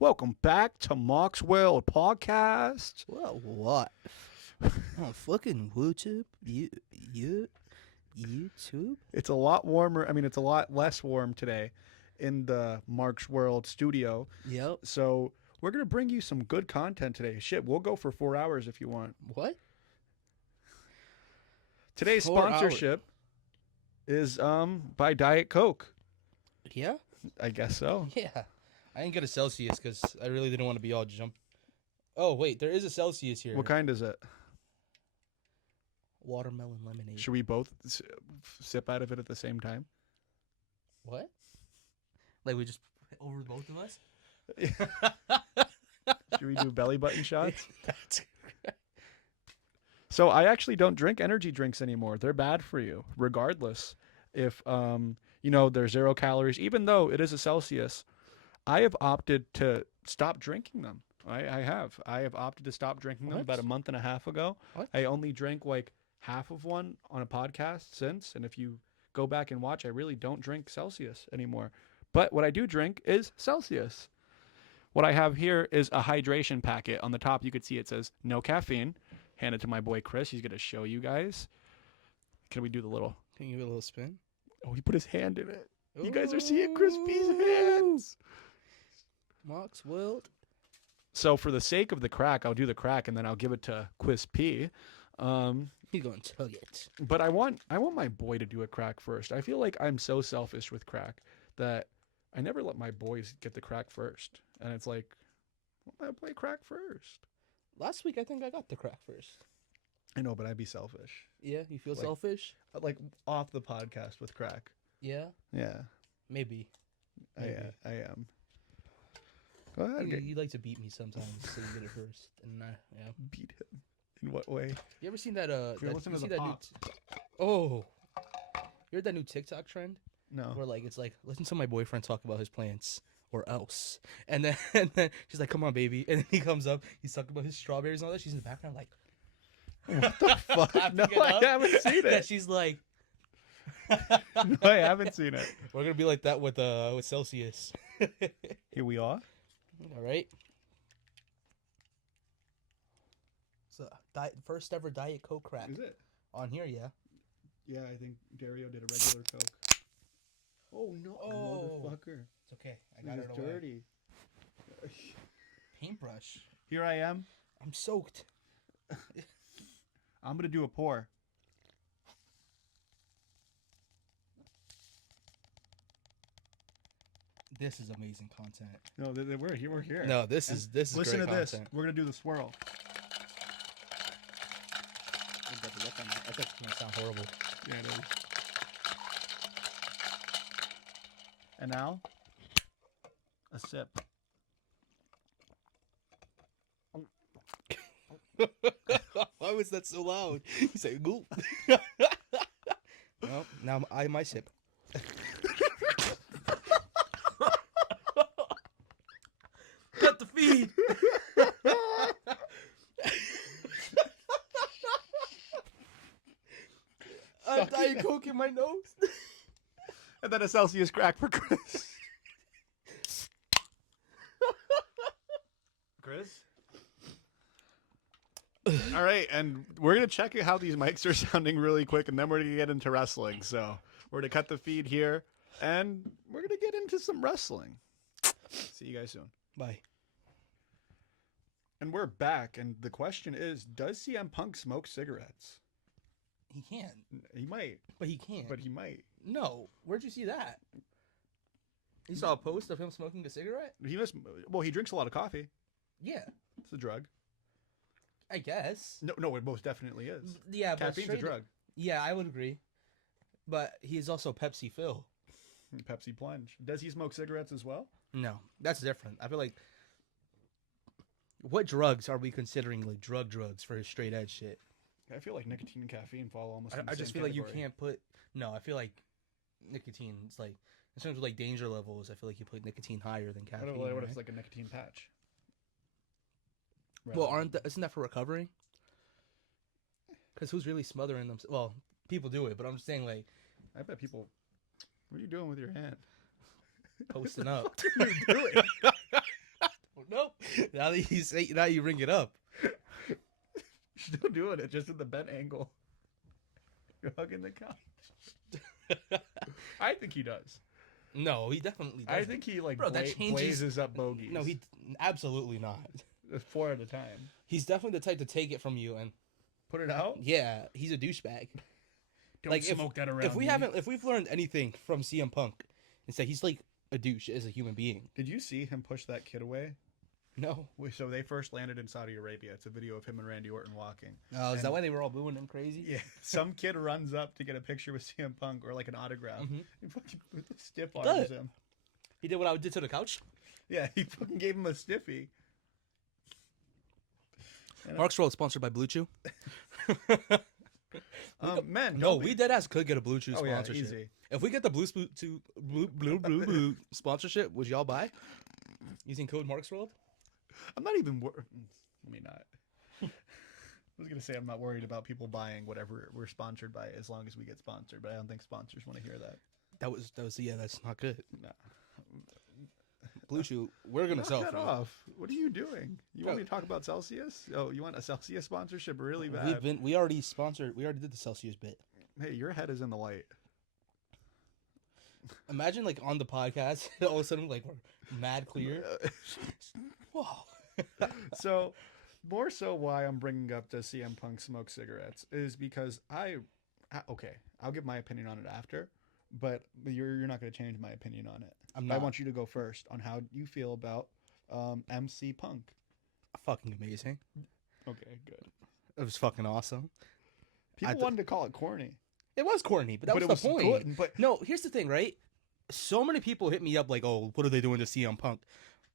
Welcome back to Mock's World Podcast. Well, what? Oh, fucking YouTube? YouTube? It's a lot warmer. I mean, it's a lot less warm today in the Mark's World studio. Yep. So we're gonna bring you some good content today. Shit, we'll go for 4 hours if you want. What? Today's 4 hours. sponsorship is by Diet Coke. Yeah? I guess so. Yeah. I didn't get a Celsius because I really didn't want to be all jump. Oh, wait, there is a Celsius here. What kind is it? Watermelon lemonade. Should we both sip out of it at the same time? What? Like we just over both of us? Should we do belly button shots? So I actually don't drink energy drinks anymore. They're bad for you, regardless if they're 0 calories. Even though it is a Celsius, I have opted to stop drinking them. I have opted to stop drinking them What? about a month and a half ago. What? I only drank like half of one on a podcast since, and if you go back and watch, I really don't drink Celsius anymore. But what I do drink is Celsius. What I have here is a hydration packet. On the top, you could see it says no caffeine. Hand it to my boy Chris. He's going to show you guys. Can we do the little... Can you give it a little spin? Oh, he put his hand in it. You guys are seeing Crispy's hands. Mock's World. So for the sake of the crack, I'll do the crack and then I'll give it to Quiz P. He's going to tug it. But I want my boy to do a crack first. I feel like I'm so selfish with crack that I never let my boys get the crack first. And it's like, let my boy crack first. Last week, I think I got the crack first. I know, but I'd be selfish. Yeah, you feel Like- selfish? Like off the podcast with crack. Yeah, Yeah, maybe. Maybe. I am. Go ahead. You like to beat me sometimes, so you get it first. And yeah. Beat him. In what way? You ever seen that? Here, listen you to see the that pop. Oh, you heard that new TikTok trend No. where it's like listen to my boyfriend talk about his plants or else, and then she's like, "Come on, baby," and then he comes up, he's talking about his strawberries and all that. She's in the background like, What the fuck? No, Laughing it I up. haven't seen and it. she's like, No, I haven't seen it. "We're gonna be like that with Celsius." Here we are. All right. So, first ever Diet Coke crack Is it? on here, yeah. Yeah, I think Dario did a regular Coke. Oh no, Oh. motherfucker! It's okay. I It got is it away. dirty. Paintbrush. Here I am. I'm soaked. I'm gonna do a pour. This is amazing content. No, we're here. We're here. No, this is Listen great to this. content. We're gonna do the swirl. I think it might sound horrible. Yeah, it is. And now, a sip. Why was that so loud? You say goop. Well, now I my sip. Cut the feed. I'm Diet Coke in my nose. And then a Celsius crack for Chris. Chris? All right, and we're going to check how these mics are sounding really quick, and then we're going to get into wrestling. So we're going to cut the feed here, and we're going to get into some wrestling. See you guys soon. Bye. And we're back, and the question is, does CM Punk smoke cigarettes? He can, He might, but he can't. but he might. No, where'd you see that? You saw a post of him smoking a cigarette? He must. Well, he drinks a lot of coffee. Yeah, It's a drug. I guess. No, it most definitely is. Yeah, but Caffeine's a straight- drug. Yeah, I would agree. But he is also Pepsi Phil. Pepsi Plunge. Does he smoke cigarettes as well? No, that's different. I feel like what drugs are we considering like drugs for his straight edge shit? I feel like nicotine and caffeine fall almost. in the I just same feel like you category. can't put. No, I feel like nicotine. It's like in terms of like danger levels. I feel like you put nicotine higher than What caffeine. if, what if right? it's like a nicotine patch? Well, isn't that for recovery? Because who's really smothering them? Well, people do it, but I'm just saying like I bet people. What are you doing with your hand? posting up. What are you doing? Now that you say, now you bring it up. Still doing it, just at the bent angle. You're hugging the couch. I think he does. No, he definitely does. I think he like Bro, that changes- blazes up bogeys. No, he absolutely not. 4 at a time. He's definitely the type to take it from you, and Put it out. yeah, he's a douchebag. Don't Like, smoke that around. If we've learned anything from CM Punk, it's that he's like a douche as a human being. Did you see him push that kid away? No. So they first landed in Saudi Arabia. It's a video of him and Randy Orton walking. Oh, is that And- why they were all booing him crazy? Yeah, some kid runs up to get a picture with CM Punk or like an autograph. Mhm. He fucking stiff Does arms it? him. He did what I did to the couch. Yeah, he fucking gave him a stiffy. Mark's World sponsored by Blue Chew. Men, No, we dead ass could get a Blue Chew Oh yeah, sponsorship. easy. If we get the blue sponsorship, would y'all buy using code Mark's World? I'm not even. Let me not. I was gonna say I'm not worried about people buying whatever we're sponsored by as long as we get sponsored, but I don't think sponsors want to hear that. That was yeah. That's not good. Nah. Blue Chew, we're gonna Knock sell. that Bro. off. What are you doing? You want Bro. me to talk about Celsius? Oh, you want a Celsius sponsorship really bad? We already sponsored. We already did the Celsius bit. Hey, your head is in the light. Imagine like on the podcast, all of a sudden like we're mad clear. Whoa. So, more so why I'm bringing up the CM Punk smoke cigarettes is because okay, I'll give my opinion on it after, but you're not going to change my opinion on it. I'm I not. want you to go first on how you feel about MC Punk. Fucking amazing. Okay, good. It was fucking awesome. People wanted to call it corny, It was corny, but that but was it the was point. good. But No, here's the thing, right? So many people hit me up like, "Oh, what are they doing to CM Punk?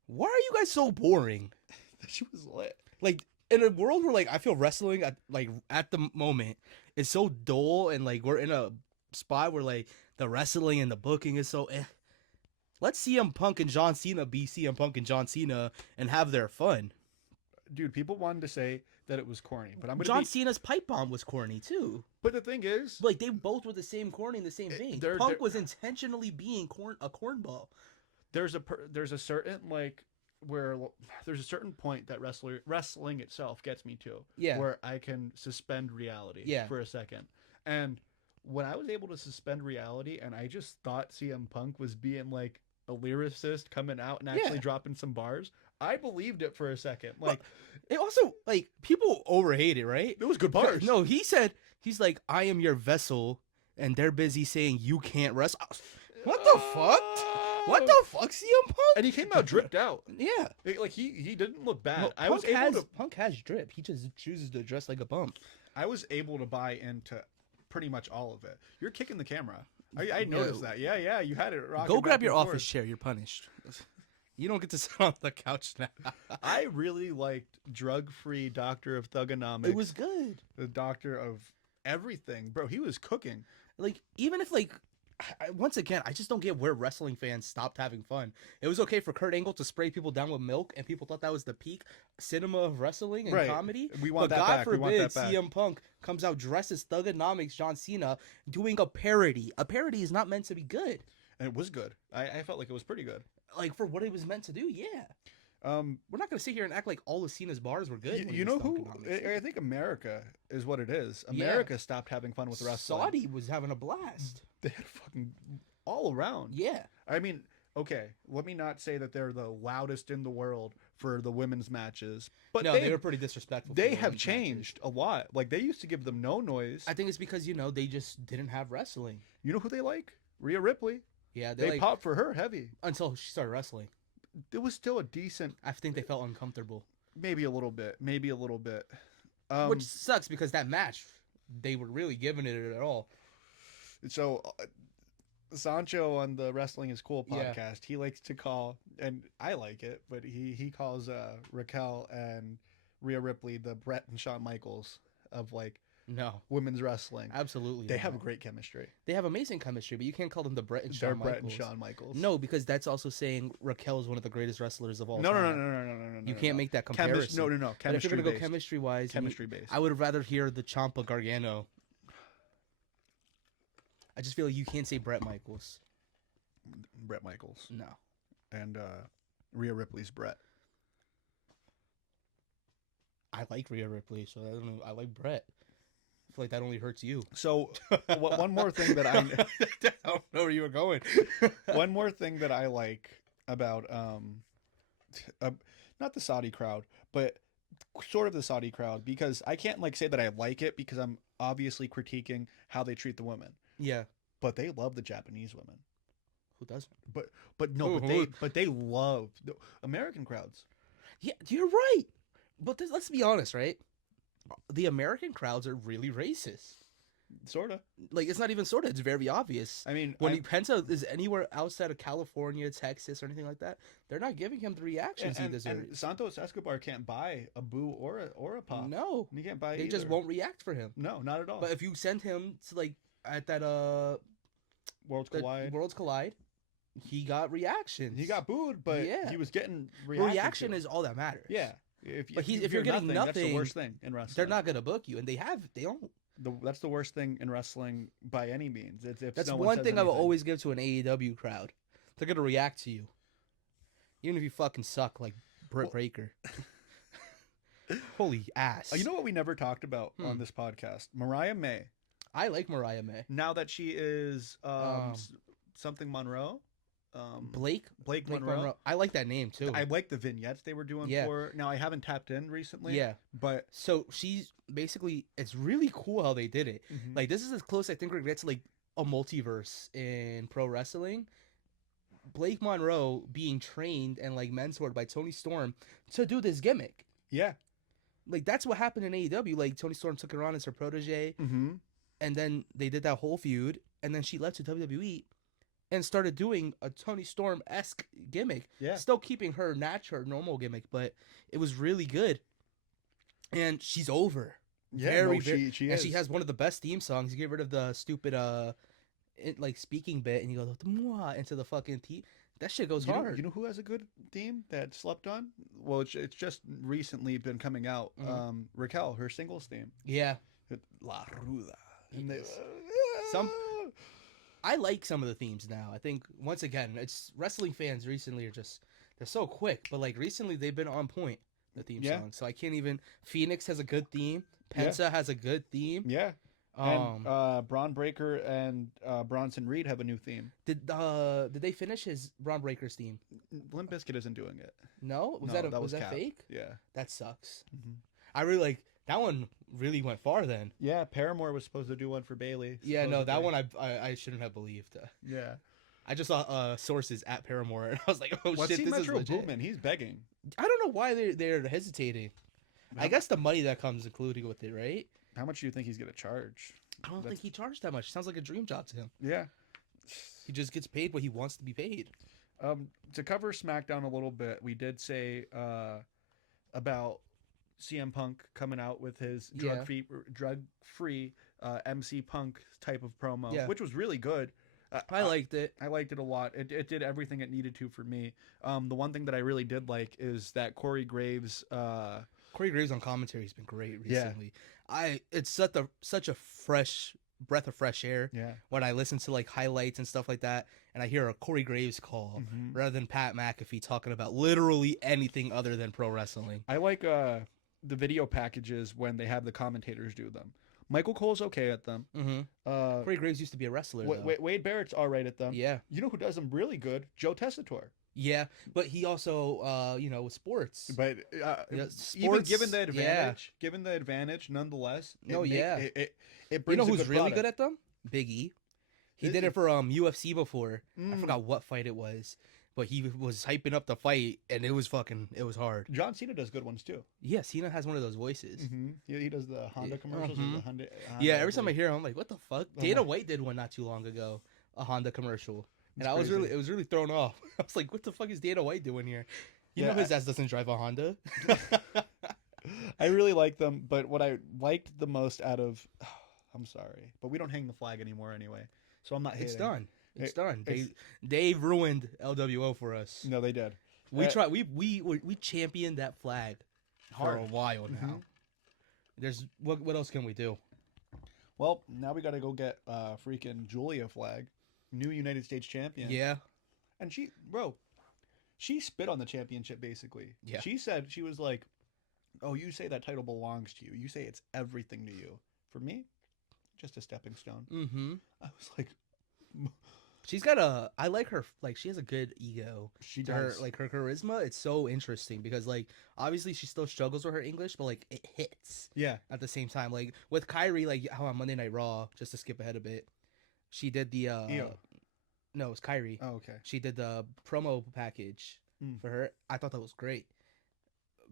Why are you guys so boring?" she was lit. Like in a world where like I feel wrestling at the moment is so dull, and like we're in a spot where like the wrestling and the booking is so. Let's CM Punk and John Cena be CM Punk and John Cena and have their fun. Dude, people wanted to say that it was corny, but I'm gonna John be. Cena's pipe bomb was corny too. But the thing is, Like they both were the same corny in the same vein. they're- Punk was intentionally being a cornball. there's a certain like where there's a certain point that wrestling itself gets me to. Yeah. Where I can suspend reality. Yeah. For a second, and when I was able to suspend reality, and I just thought CM Punk was being like a lyricist coming out and actually Yeah. dropping some bars, I believed it for a second. Like It also like people overhate it, right? it was good bars. No, he's like, "I am your vessel," and they're busy saying you can't wrestle. What the fuck? What the fuck, CM Punk? And he came out dripped out. Yeah. Like he didn't look bad. No, I was able to Punk has drip. He just chooses to dress like a bump. I was able to buy into pretty much all of it. You're kicking the camera. I noticed that. Yeah, you had it. Rocking Go grab back your and office forth. chair. You're punished. You don't get to sit on the couch now. I really liked drug-free Doctor of Thugonomics. It was good. the doctor of everything, bro. He was cooking. Like even if like once again, I just don't get where wrestling fans stopped having fun. It was okay for Kurt Angle to spray people down with milk, and people thought that was the peak cinema of wrestling and Right. comedy. We want but that God back. We forbid want that back. CM Punk comes out dressed as Thugonomics John Cena doing a parody. A parody is not meant to be good. And it was good. I felt like it was pretty good. Like for what it was meant to do, yeah. Um, We're not gonna sit here and act like all of Cena's bars were good. when he you was know who? Thugonomics. I think America is what it is. Yeah. America stopped having fun with wrestling. Saudi was having a blast. They had fucking all around. Yeah. I mean, okay, let me not say that they're the loudest in the world for the women's matches, but no, they were pretty disrespectful. for they the have women's matches. changed a lot. Like they used to give them no noise. I think it's because they just didn't have wrestling. You know who they like? Rhea Ripley. Yeah, They like popped for her heavy. until she started wrestling. It was still a decent, I think they felt uncomfortable, maybe a little bit. which sucks because that match they were really giving it at all. So Sancho on the Wrestling is Cool Yeah. podcast, he likes to call, and I like it, but he calls Raquel and Rhea Ripley the Brett and Shawn Michaels of like No, women's wrestling. absolutely. They not. have great chemistry. They have amazing chemistry, but you can't call them the Brett and They're Shawn Brett and Michaels. Shawn Michaels. No, because that's also saying Raquel is one of the greatest wrestlers of all no, time. no. You can't make that comparison. No. But if you're Chemistry gonna go based. chemistry wise, Chemistry based. I would rather hear the Ciampa Gargano. I just feel like you can't say Brett Michaels. Brett Michaels No. and Rhea Ripley's Brett. I like Rhea Ripley, so I don't know. I like Brett. I feel like that only hurts you. So one more thing that I don't know where you were going. one more thing that I like about uh, not the Saudi crowd, but sort of the Saudi crowd, because I can't like say that I like it because I'm obviously critiquing how they treat the women, Yeah. but they love the Japanese women. Who doesn't? But no, but they love the American crowds. Yeah, you're right. But let's be honest, right? The American crowds are really racist. Sorta. Like, it's not even sort of, it's very obvious. I mean, When Penta is anywhere outside of California, Texas, or anything like that, they're not giving him the reactions he deserves. and Santos Escobar can't buy a boo or a pop. No. He can't buy. They just won't react for him. No, not at all. But if you send him to, like, at that, Worlds Collide. Worlds Collide, he got reactions. He got booed, but Yeah. he was getting reaction is all that matters. Yeah. But if you're getting nothing, that's the worst thing in wrestling. They're not gonna book you, and they don't. That's the worst thing in wrestling by any means. It's if That's no one thing I will anything. always give to an AEW crowd. They're gonna react to you, even if you fucking suck like Britt Baker. Holy ass! You know what we never talked about on this podcast? Mariah May. I like Mariah May. Now that she is something Monroe. Blake Monroe. I like that name too. I like the vignettes they were doing for her. Now I haven't tapped in recently. Yeah. But so she's basically, it's really cool how they did it. Mhm. Like, this is as close I think we're gonna get to like a multiverse in pro wrestling. Blake Monroe being trained and like mentored by Tony Storm to do this gimmick. yeah. Like, that's what happened in AEW. Like, Tony Storm took her on as her protege, Mm-hmm. and then they did that whole feud, and then she left to WWE and started doing a Tony Storm-esque gimmick. Yeah. Still keeping her natural, normal gimmick, but it was really good. And she's over. Yeah. She and is. she has one of the best theme songs. You get rid of the stupid like speaking bit, and you go "Mwah" into the fucking that shit goes hard. You know who has a good theme that slept on? Well, it's just recently been coming out. Raquel, her singles theme. Yeah. La Ruda. And I like some of the themes now. I think, once again, it's wrestling fans recently they're so quick, but like recently they've been on point, the theme song. So I can't even. Phoenix has a good theme. Penta has a good theme. Yeah. And Braun Breaker and Bronson Reed have a new theme. Did they finish his Braun Breaker's theme? Limp Bizkit isn't doing it. No? Was that Cap. fake? Yeah. That sucks. Mm-hmm. I really like that one. Really went far then. Yeah, Paramore was supposed to do one for Bailey. Yeah, no, that one I shouldn't have believed. Yeah. I just saw sources at Paramore, and I was like, oh shit, See this Metro is legit. Boomin? He's begging. I don't know why they're hesitating. I guess the money that comes including with it, right? How much do you think he's gonna charge? I don't think he charged that much. Sounds like a dream job to him. Yeah. He just gets paid what he wants to be paid. To cover SmackDown a little bit, we did say about CM Punk coming out with his drug-free MC Punk type of promo, which was really good. I liked it. I liked it a lot. It did everything it needed to for me. The one thing that I really did like is that Corey Graves on commentary has been great recently. It's such a fresh breath of fresh air when I listen to like highlights and stuff like that, and I hear a Corey Graves call rather than Pat McAfee talking about literally anything other than pro wrestling. I like the video packages when they have the commentators do them. Michael Cole's okay at them. Corey Graves used to be a wrestler. Wade Barrett's all right at them. Yeah. You know who does them really good? Joe Tessitore. Yeah, but he also, with sports. But even given the advantage, nonetheless. It brings. You know who's really good at them? Big E. He did it for UFC before. I forgot what fight it was, but he was hyping up the fight, and it was hard. John Cena does good ones too. Yeah, Cena has one of those voices. He does the Honda commercials. Or the Honda, every time I hear him, I'm like, what the fuck? Dana White did one not too long ago, a Honda commercial. And it was really thrown off. I was like, what the fuck is Dana White doing here? You know his ass doesn't drive a Honda. I really like them, but what I liked the most out of, I'm sorry, but we don't hang the flag anymore anyway, so I'm not hating. It's done. They ruined LWO for us. No, they did. We championed that flag for a while now. There's what else can we do? Well, now we got to go get freaking Julia flag. New United States champion. Yeah. And she spit on the championship basically. Yeah. She said, she was like, Oh, you say that title belongs to you. You say it's everything to you. For me, just a stepping stone. Mm-hmm. I was like, She's got a. I like her. Like she has a good ego. she Her does. like her charisma. It's so interesting because like obviously she still struggles with her English, but like it hits Yeah. at the same time. Like with Kyrie, like how on Monday Night Raw, just to skip ahead a bit, she did the Io. no, it was Kyrie. Oh, okay. She did the promo package Mm. for her. I thought that was great,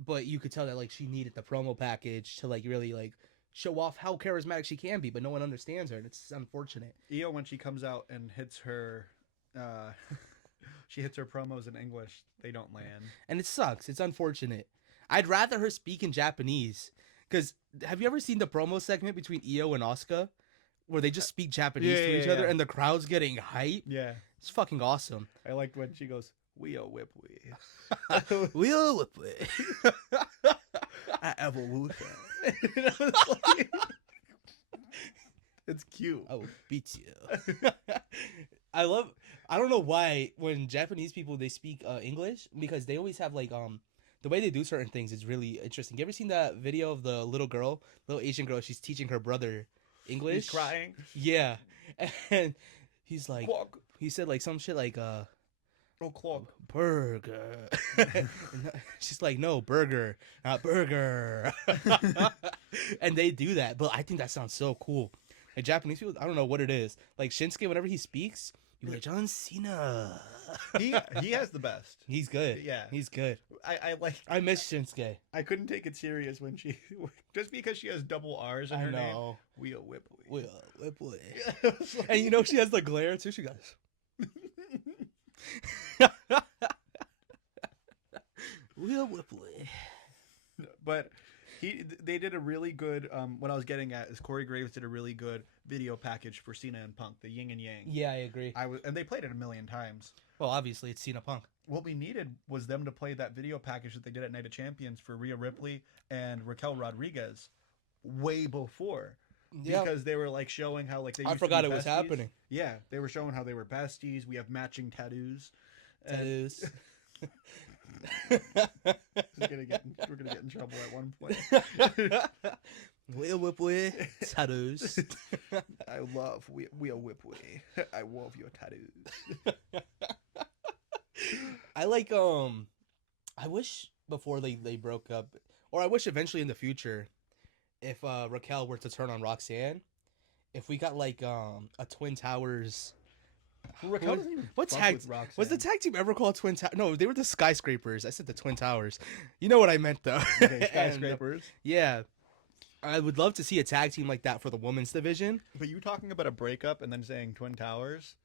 but you could tell that like she needed the promo package to like really like show off how charismatic she can be, but no one understands her, and it's unfortunate. Io, when she comes out and hits her, she hits her promos in English, they don't land. And it sucks. It's unfortunate. I'd rather her speak in Japanese. Because have you ever seen the promo segment between Io and Asuka? Where they just speak Japanese to each other yeah. and the crowd's getting hype? Yeah. It's fucking awesome. I liked when she goes, "We are whip we." We all whip it. Evolution. It's cute. I will beat you. I don't know why when Japanese people they speak English because they always have like the way they do certain things is really interesting. You ever seen that video of the little Asian girl? She's teaching her brother English. He's crying. Yeah, and he's like, Clog. he said like some shit like Oh, clog. burger. She's like, no, burger, not burger. And they do that, but I think that sounds so cool. Like Japanese people, I don't know what it is. Like Shinsuke, whenever he speaks, he's like John Cena. He has the best. He's good. Yeah. He's good. I like. I miss Shinsuke. I couldn't take it serious when she just because she has double R's in her name. We are whip we. Whip And you know she has the glare too. She goes. We'll whip. But they did a really good. What I was getting at is Corey Graves did a really good video package for Cena and Punk, the Yin and Yang. Yeah, I agree. And they played it a million times. Well, obviously it's Cena Punk. What we needed was them to play that video package that they did at Night of Champions for Rhea Ripley and Raquel Rodriguez way before. Yeah. Because they were like showing how like they I used to forgot be it was besties. happening. Yeah, they were showing how they were besties. We have matching tattoos. And Tattoos. we're gonna get in trouble at one point. We'll whip. Tattoos. I love we are whip way. I love your tattoos. I like I wish before they broke up, or I wish eventually in the future, if Raquel were to turn on Roxanne, if we got like a Twin Towers. Raquel doesn't even What fuck tag with Roxanne. was the tag team ever called Twin Towers? No, they were the Skyscrapers. I said the Twin Towers. You know what I meant though. Okay, And, skyscrapers? yeah, I would love to see a tag team like that for the women's division. But you talking about a breakup and then saying Twin Towers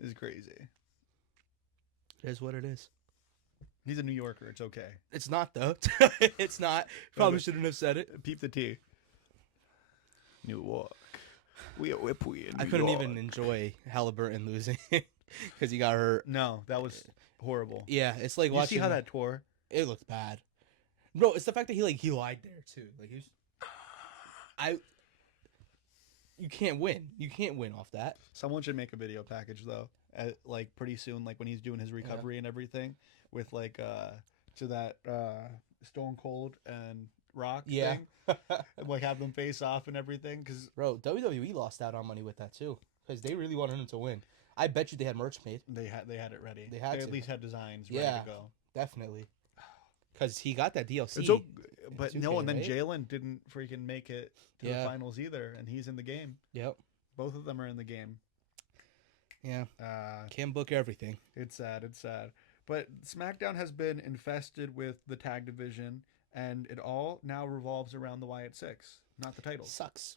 is crazy. It is what it is. He's a New Yorker. It's okay. It's not though. It's not. Probably shouldn't have said it. Peep the tea. New York. We are whip we in I New couldn't York. even enjoy Halliburton losing because he got hurt. No, that was horrible. Yeah, it's like You watching. see how that tore? It looked bad, bro. It's the fact that he lied there too. Like he was, you can't win. You can't win off that. Someone should make a video package though, like pretty soon, like when he's doing his recovery and everything, with like to that Stone Cold and Rock Yeah. thing, and, like have them face off and everything. Because Bro, WWE lost out on money with that too because they really wanted him to win. I bet you they had merch made. they had it ready. They had at to. least had designs ready Yeah. to go. Definitely, because he got that DLC. It's but 2K, no, and then right? Jalen didn't freaking make it to the Yeah. finals either, and he's in the game. Yep. Both of them are in the game. Yeah. Can't book everything. It's sad. It's sad. But SmackDown has been infested with the tag division, and it all now revolves around the Wyatt Six, not the titles. Sucks.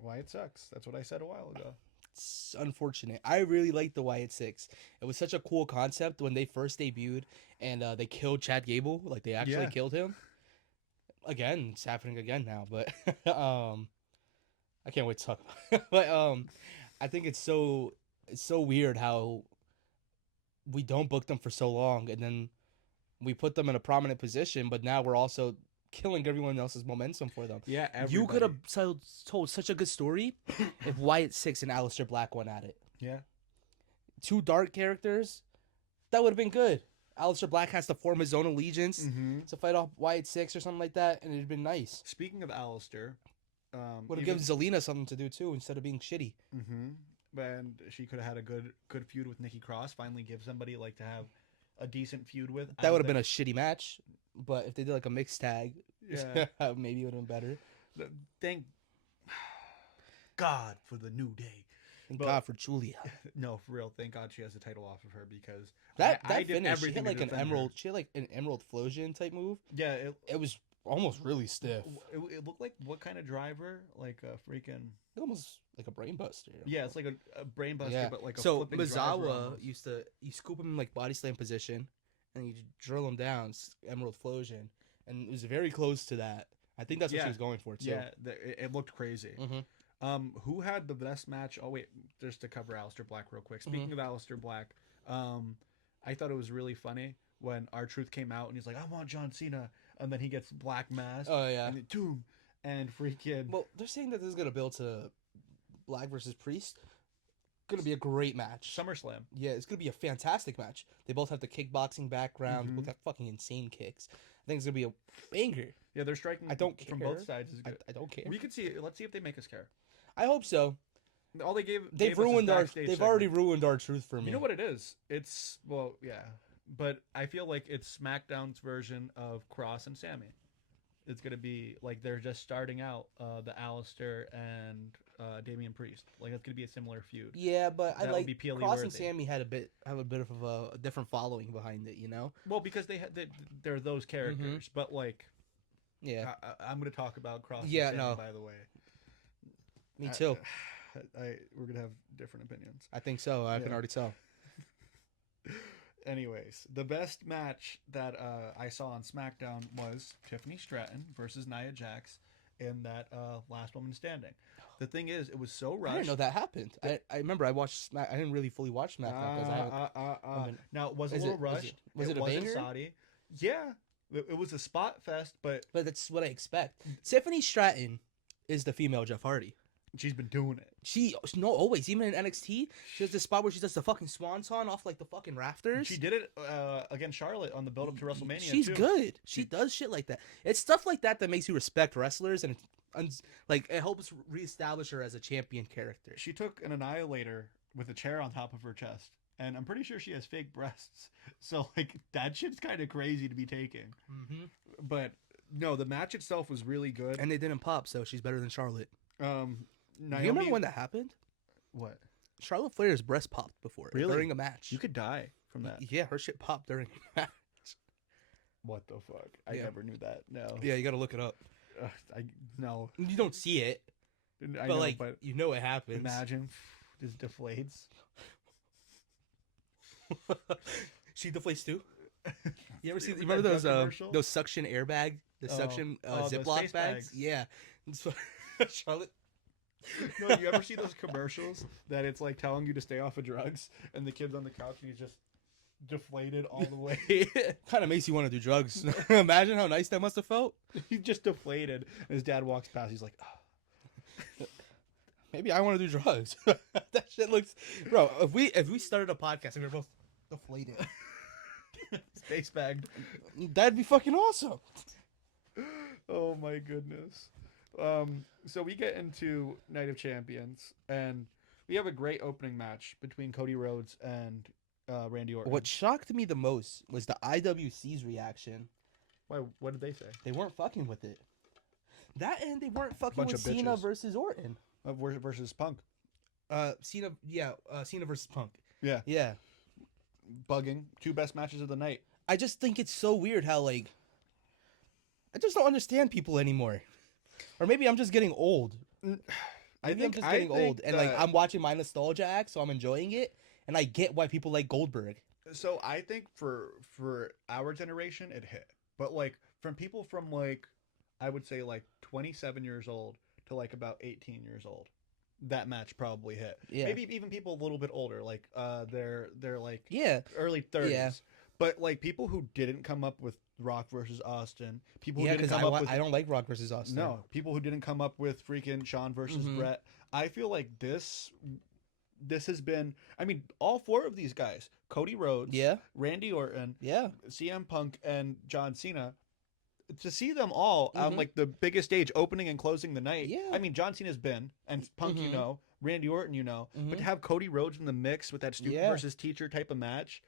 Wyatt sucks. That's what I said a while ago. It's unfortunate. I really liked the Wyatt Six. It was such a cool concept when they first debuted and they killed Chad Gable. Like they actually Yeah. killed him. Again, it's happening again now. But I can't wait to talk about it. But I think it's so weird how we don't book them for so long and then we put them in a prominent position, but now we're also killing everyone else's momentum for them. Yeah, You could have told such a good story if Wyatt Six and Aleister Black went at it. Yeah. Two dark characters, that would have been good. Aleister Black has to form his own allegiance Mm-hmm. to fight off Wyatt Six or something like that, and it'd been nice. Speaking of Alistair, Would have given Zelina something to do too instead of being shitty. Mm-hmm. And she could have had a good feud with Nikki Cross. Finally, give somebody like to have a decent feud with. That would have been a shitty match, but if they did like a mixed tag, yeah. maybe it would have been better. Thank God for the new day. Thank God for Julia. No, for real. Thank God she has the title off of her because That I did finish, everything. she had like to an defend emerald. her. She had like an emerald flosion type move. Yeah, It was almost really stiff. it looked like what kind of driver? Like a freaking. Almost like a brain buster. Yeah, it's like a brain buster, Yeah. but like a So flipping driver Mizawa almost. used to you scoop him in like body slam position, and you drill him down emerald flosion, and it was very close to that. I think that's what Yeah. she was going for too. Yeah, it looked crazy. Mm-hmm. Who had the best match? Oh wait, just to cover Aleister Black real quick. Speaking of Aleister Black, I thought it was really funny when R-Truth came out and he's like, "I want John Cena," and then he gets Black Mask. Oh yeah. And then, Doom and freaking. Well, they're saying that this is gonna build to Black versus Priest. Gonna be a great match. SummerSlam. Yeah, it's gonna be a fantastic match. They both have the kickboxing background. They Mhm. both have fucking insane kicks. I think it's gonna be a banger. Yeah, they're striking. I don't from care. both sides. Is good. I don't care. We could see. Let's see if they make us care. I hope so. All they gave. They've gave us is ruined our. backstage They've already segment. ruined our truth for me. You know what it is? It's yeah, but I feel like it's SmackDown's version of Cross and Sammy. It's gonna be like they're just starting out the Alistair and Damian Priest. Like it's gonna be a similar feud. Yeah, but I That would like be PLE Cross and worthy. Sammy have a bit of a different following behind it. You know. Well, because they're those characters, but like Yeah. I'm gonna talk about Cross. Yeah, and Sammy, no. by the way. Me too. We're gonna have different opinions. I think so. I can Yeah. already tell. Anyways, the best match that I saw on SmackDown was Tiffany Stratton versus Nia Jax in that Last Woman Standing. The thing is, it was so rushed. I didn't know that happened. I remember I watched Smack. I didn't really fully watch SmackDown because I haven't. Now it was a Is little it- rushed. was it a wasn't banger? Saudi. Yeah, it was a spot fest, but But that's what I expect. Tiffany Stratton is the female Jeff Hardy. she's been doing it. She always, even in NXT, she has this spot where she does the fucking swanton off like the fucking rafters. She did it against Charlotte on the build up to WrestleMania. She's too. good. She does shit like that. It's stuff like that that makes you respect wrestlers, and like it helps reestablish her as a champion character. She took an annihilator with a chair on top of her chest, and I'm pretty sure she has fake breasts. So like that shit's kind of crazy to be taking. Mm-hmm. But no, the match itself was really good. And they didn't pop, so she's better than Charlotte. Naomi, You remember when that happened? what? Charlotte Flair's breast popped before Really? during a match. You could die from that. Yeah, her shit popped during a match. What the fuck? I Yeah. never knew that. No. Yeah, you gotta look it up. I no. You don't see it, I but know, like but you know it happens. imagine just deflates. She deflates too. You ever see? You Remember remember that drug commercial? those suction airbag, the Oh. suction Oh, the Ziploc space bags? bags. Yeah. It's Charlotte. No, you ever see those commercials that it's like telling you to stay off of drugs, and the kid's on the couch and he's just deflated all the way. Kind of makes you want to do drugs. Imagine how nice that must have felt. He's just deflated. And his dad walks past. He's like, oh. Maybe I want to do drugs. That shit looks, bro. If we started a podcast and we were both deflated, Space bagged. that'd be fucking awesome. Oh my goodness. So we get into Night of Champions, and we have a great opening match between Cody Rhodes and Randy Orton. What shocked me the most was the IWC's reaction. Why? What did they say? They weren't fucking with it. That and they weren't fucking Bunch with of Cena bitches. versus Orton. Versus Punk. Cena, yeah, Cena versus Punk. Yeah. Yeah. Bugging. Two best matches of the night. I just think it's so weird how like I just don't understand people anymore. Or maybe I'm just getting old. Maybe I'm just getting old, and like I'm watching my nostalgia act, so I'm enjoying it, and I get why people like Goldberg. So I think for our generation it hit, but like from people from like I would say like 27 years old to like about 18 years old, that match probably hit. Yeah. Maybe even people a little bit older, like they're like Yeah, early 30s. Yeah. But like people who didn't come up with Rock versus Austin, people who yeah, didn't because come up with I don't like Rock versus Austin. no, people who didn't come up with freaking Shawn versus Mhm. Brett. I feel like this this has been. I mean, all four of these guys: Cody Rhodes, Yeah. Randy Orton, Yeah. CM Punk, and John Cena. To see them all on Mhm. like the biggest stage, opening and closing the night. Yeah. I mean, John Cena's been, and Punk, you Mhm. know, Randy Orton, you know, but to Mhm. have Cody Rhodes in the mix with that student Yeah. versus teacher type of match,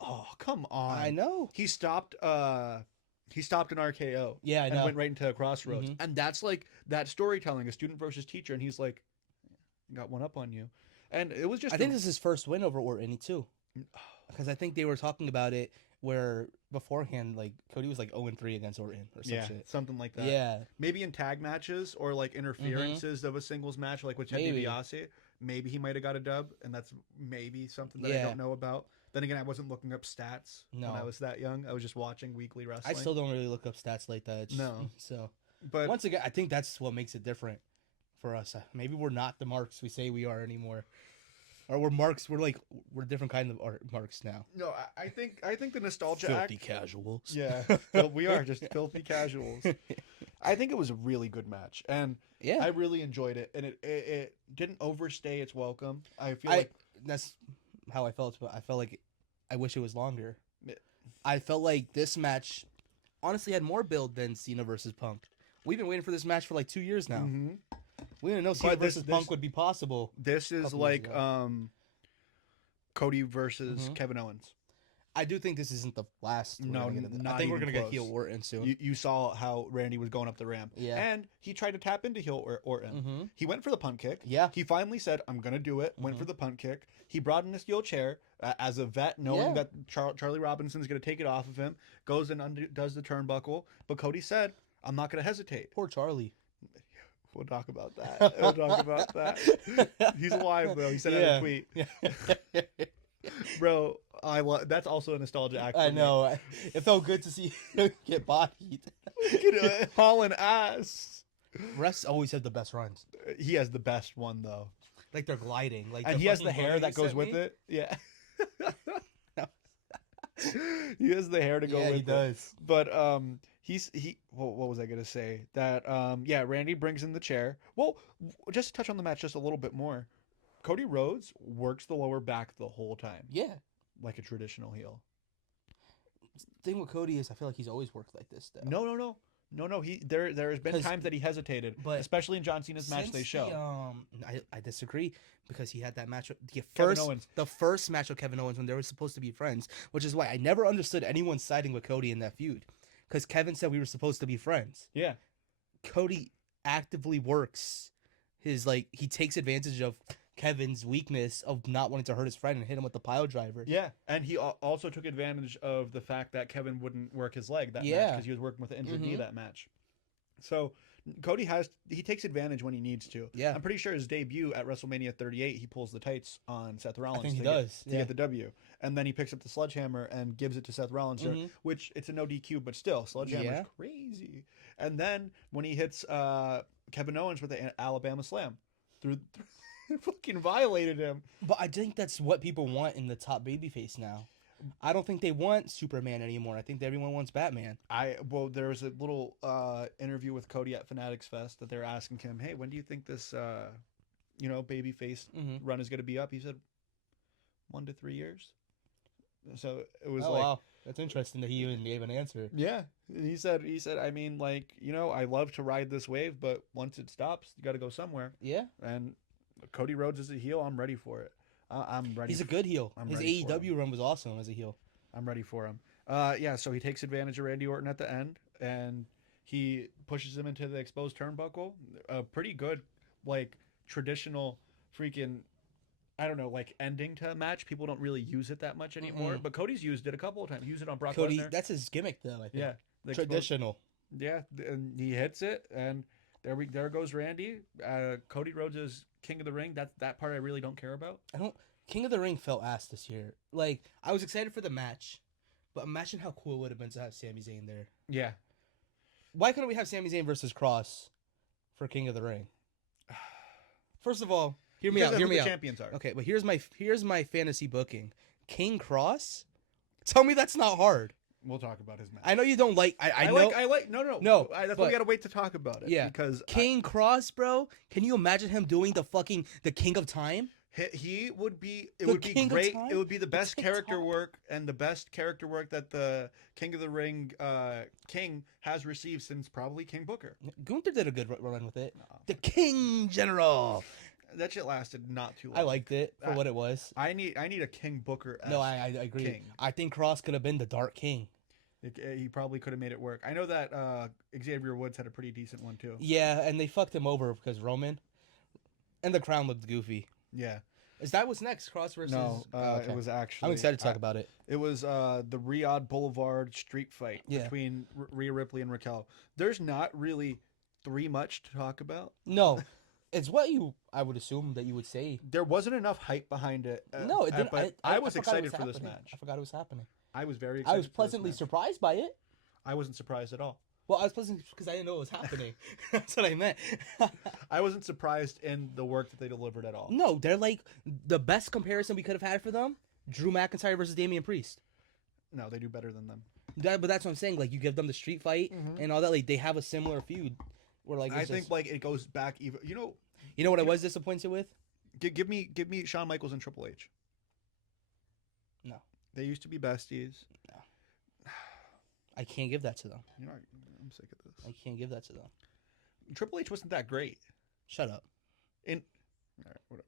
oh come on! I know. He stopped. He stopped an RKO. Yeah, I and know. went right into a crossroads, Mhm. and that's like that storytelling, a student versus teacher, and he's like, got one up on you, and it was just. I think this is his first win over Orton too, because I think they were talking about it where beforehand, like Cody was like 0-3 against Orton or some yeah, shit. something like that. Yeah. Maybe in tag matches or like interferences of a singles match, like with Ted Maybe. DiBiase, maybe he might have got a dub, and that's maybe something that I Yeah. don't know about. Then again, I wasn't looking up stats No. when I was that young. I was just watching weekly wrestling. I still don't really look up stats like that. No. So but once again, I think that's what makes it different for us. Maybe we're not the marks we say we are anymore, or we're marks. We're a different kind of marks now. no, I think the nostalgia Filthy act. casuals. Yeah, we are just filthy casuals. I think it was a really good match, and Yeah. I really enjoyed it, and it didn't overstay its welcome. I feel like That's how I felt, but I felt like I wish it was longer. Yeah. I felt like this match honestly had more build than Cena versus Punk. We've been waiting for this match for like 2 years now. mhm. We didn't know Cena But this- versus this- Punk would be possible. This is Couple years like ago. Cody versus Mhm. Kevin Owens. I do think this isn't the last. we're No, gonna get into- I not think we're even gonna get close. heel Orton soon. You saw how Randy was going up the ramp. Yeah. And he tried to tap into heel Orton. Mm-hmm. He went for the punt kick. Yeah. He finally said, I'm going to do it. Went Mhm. for the punt kick. He brought in a steel chair as a vet, knowing Yeah. that Charlie Robinson's going to take it off of him. Goes and does the turnbuckle. But Cody said, I'm not going to hesitate. Poor Charlie. We'll talk about that. We'll talk about that. He's alive, though. He said it in a tweet. Yeah. Bro, that's also a nostalgia act. I for me. know. It felt good to see him get bodied. Hauling ass. Refs always have the best runs. He has the best one, though. Like they're gliding. Like And the he has the fucking hair photo that you goes sent with me. it. Yeah. He has the hair to go Yeah, with he it. does. But what was I gonna say? That yeah, Randy brings in the chair. Well, just to touch on the match just a little bit more. Cody Rhodes works the lower back the whole time, Yeah. like a traditional heel. The thing with Cody is I feel like he's always worked like this though. No. There has been 'Cause- times that he hesitated, but especially in John Cena's match. They Since show I disagree because he had that match with Kevin Owens. the first match with Kevin Owens when they were supposed to be friends, which is why I never understood anyone siding with Cody in that feud. Because Kevin said we were supposed to be friends. Yeah, Cody actively works he takes advantage of Kevin's weakness of not wanting to hurt his friend and hit him with the pile driver. yeah, and he also took advantage of the fact that Kevin wouldn't work his leg that match Yeah. because he was working with an injured knee Mhm. that match. So Cody he takes advantage when he needs to. Yeah. I'm pretty sure his debut at WrestleMania 38, he pulls the tights on Seth Rollins. I think he to does. to get the W, and then he picks up the sledgehammer and gives it to Seth Rollins, Mhm. which it's a no DQ, but still sledgehammer's Yeah. crazy. And then when he hits Kevin Owens with the Alabama Slam, through fucking violated him. But I think that's what people want in the top babyface now. I don't think they want Superman anymore. I think everyone wants Batman. There was a little interview with Cody at Fanatics Fest that they're asking him, hey, when do you think this babyface Mm-hmm. run is going to be up? He said 1 to 3 years. So it was Oh like, wow, that's interesting that he even gave an answer. yeah. He said, I mean, like, I love to ride this wave, but once it stops, you got to go somewhere. Yeah, And Cody Rhodes is a heel. I'm ready for it. I'm ready. he's a good heel. I'm His ready for AEW run was awesome as a heel. I'm ready for him. So he takes advantage of Randy Orton at the end, and he pushes him into the exposed turnbuckle. A pretty good, like, traditional freaking, I don't know, like, ending to a match. People don't really use it that much anymore, Mm-mm. but Cody's used it a couple of times. He used it on Brock Cody, Lesnar. that's his gimmick though. I think. Yeah. the exposed- Traditional. Yeah, and he hits it, and there goes Randy. Cody Rhodes is King of the Ring. That part I really don't care about. King of the Ring felt ass this year. Like I was excited for the match, but imagine how cool it would have been to have Sami Zayn there. Yeah. Why couldn't we have Sami Zayn versus Cross for King of the Ring? First of all, hear me Because out. of Hear who me the out. champions are. Okay, but here's my fantasy booking. King Cross? Tell me that's not hard. We'll talk about his match. I know you don't like. I know. No. That's why but- we gotta wait to talk about it. Yeah. Because King Cross, bro. Can you imagine him doing the King of Time? He would be. It The would be King of great. Time? It would be the best King of character Time? work and the best character work that the King of the Ring King has received since probably King Booker. Gunther did a good run with it. No. The King General. That shit lasted not too long. I liked it for what it was. I need a King Booker. No, I agree. King. I think Cross could have been the Dark King. He probably could have made it work. I know that Xavier Woods had a pretty decent one too. Yeah, and they fucked him over because Roman. And the crown looked goofy. Yeah. Is that what's next? Cross versus. No, Okay. it was actually. I'm excited to talk about it. It was the Riyadh Boulevard street fight between Rhea Ripley and Raquel. There's not really much to talk about. No, it's what I would assume that you would say. There wasn't enough hype behind it. No, it didn't. But I was forgot it excited for this happening. match. I forgot it was happening. I was very excited. I was pleasantly surprised by it. I wasn't surprised at all. Well, I was pleasant because I didn't know it was happening. That's what I meant. I wasn't surprised in the work that they delivered at all. No, they're like the best comparison we could have had for them. Drew McIntyre versus Damian Priest. No, they do better than them. But that's what I'm saying. Like you give them the street fight and all that. Like they have a similar feud. Where like I it's think just- like it goes back even. You you know what I was disappointed with? give me Shawn Michaels and Triple H. No. They used to be besties. I can't give that to them. You know, I'm sick of this. I can't give that to them. Triple H wasn't that great. Shut up. All right, whatever.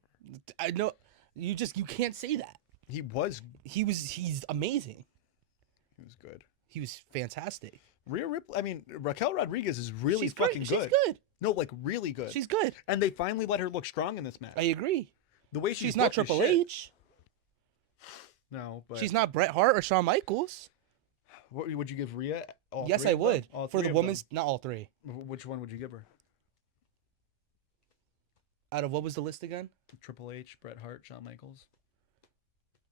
I know you can't say that. He was He's amazing. good. He was fantastic. Rhea Ripley. I mean, Raquel Rodriguez is really She's great. fucking good. She's good. No, like really good. She's good. And they finally let her look strong in this match. I agree. The way She's not booked is Triple shit. H. No, but She's not Bret Hart or Shawn Michaels. What would you give Rhea? All Yes, three I of them? would. All For three the of women's, not all three. them? Which one would you give her? Out of what was the list again? Triple H, Bret Hart, Shawn Michaels.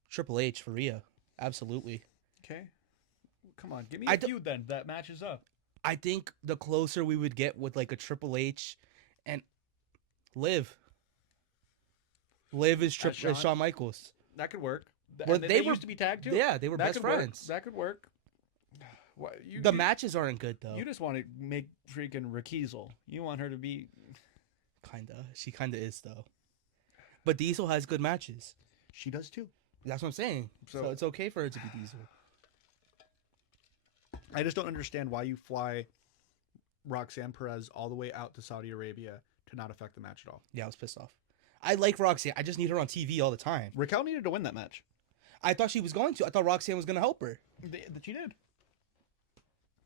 Triple H for Rhea. Absolutely. Okay. Come on, give me I a d- feud then that matches up. I think the closer we would get with like a Triple H and Liv. Liv is Shawn? Shawn Michaels. That could work. Well, And they they were- used to be tag too. Yeah, they were That best could work. friends. That could work. What, The matches aren't good though. You just want to make freaking Raquel. You want her to be. Kinda. She kinda is though. But Diesel has good matches. She does too. That's what I'm saying. So So- it's okay for her to be Diesel. I just don't understand why you fly Roxanne Perez all the way out to Saudi Arabia to not affect the match at all. Yeah, I was pissed off. I like Roxanne. I just need her on TV all the time. Raquel needed to win that match. I thought she was going to. I thought Roxanne was going to help her. That she did.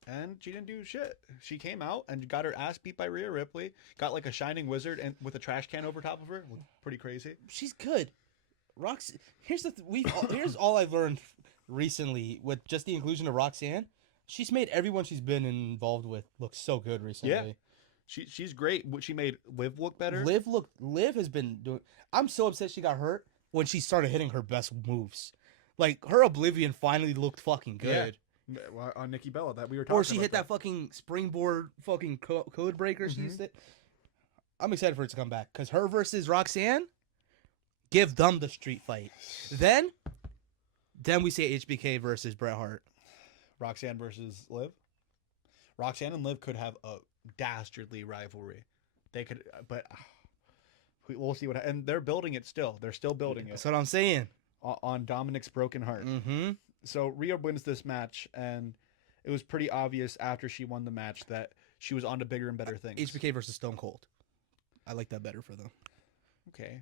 And she didn't do shit. She came out and got her ass beat by Rhea Ripley. Got like a shining wizard and with a trash can over top of her. Pretty crazy. She's good. Here's here's all I've learned recently with just the inclusion of Roxanne. She's made everyone she's been involved with look so good recently. Yeah. She's great. She made Liv look better. Liv has been doing. I'm so upset she got hurt when she started hitting her best moves. Like her Oblivion finally looked fucking good. Yeah. Well, on Nikki Bella that we were talking Or she about hit that fucking springboard fucking code breaker. She used it. I'm excited for it to come back because her versus Roxanne, give them the street fight. Then we say HBK versus Bret Hart. Roxanne versus Liv. Roxanne and Liv could have a dastardly rivalry. They could, but we'll see what. And they're building it still. They're still building it That's what I'm saying. on Dominic's broken heart. Mm-hmm. So Rhea wins this match, and it was pretty obvious after she won the match that she was on to bigger and better things. HBK versus Stone Cold. I like that better for them. Okay.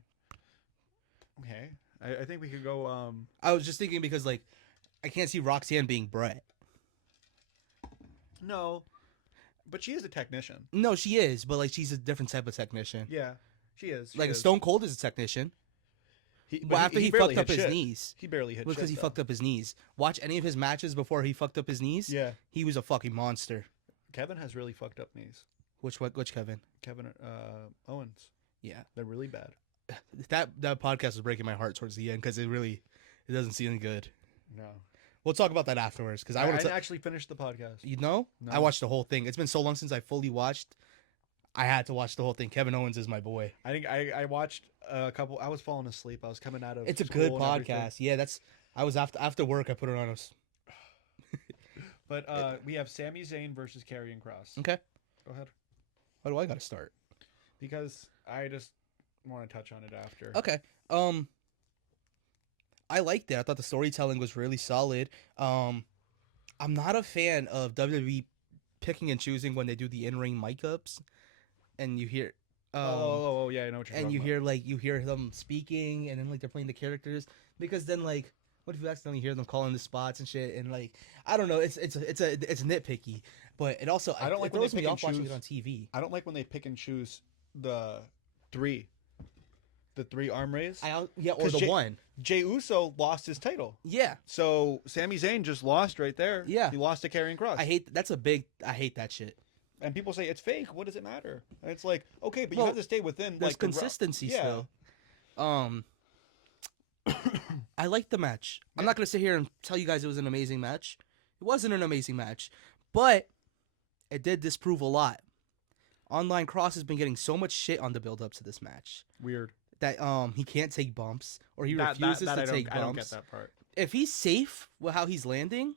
I think we could go. I was just thinking because like I can't see Roxanne being Bret. No, but she is a technician. No, she is, but like she's a different type of technician. Yeah, she is. She Like is. Stone Cold is a technician. But Well, after he barely fucked up hit his shit. knees. He barely hit Because shit, he though. fucked up his knees. Watch any of his matches before he fucked up his knees. Yeah, He was a fucking monster. Kevin has really fucked up knees. Which Kevin? Kevin Owens. Yeah. They're really bad. That podcast was breaking my heart towards the end because it doesn't seem good. No. We'll talk about that afterwards because I want didn't to. actually finish the podcast. You know, No. I watched the whole thing. It's been so long since I fully watched. I had to watch the whole thing. Kevin Owens is my boy. I think I watched a couple. I was falling asleep. I was coming out of. It's a school good and everything. podcast. Yeah, that's. I was after work. I put it on. But we have Sami Zayn versus Karrion Kross. Okay. Go ahead. How do I got to start? Because I just want to touch on it after. Okay. I liked it. I thought the storytelling was really solid. I'm not a fan of WWE picking and choosing when they do the in-ring mic ups, and you hear, Yeah, I know what you're and talking you about. hear like you hear them speaking, and then like they're playing the characters, because then like what if you accidentally hear them calling the spots and shit, and like I don't know, it's nitpicky, but it also I don't like it when they throws me pick and off watching choose. it on TV. I don't like when they pick and choose the three, the three arm raise. Yeah, or 'Cause the one. Jey Uso lost his title, Yeah, so Sami Zayn just lost right there. Yeah. he lost to Karrion Kross. I hate that shit. And people say it's fake. What does it matter? And it's like, okay, but Well, you have to stay within There's like the consistency yeah. still. I liked the match. I'm not gonna sit here and tell you guys it was an amazing match. It wasn't an amazing match, but it did disprove a lot. Online Cross has been getting so much shit on the build up to this match Weird. that he can't take bumps or he refuses to take bumps. I don't get that part. If he's safe with how he's landing,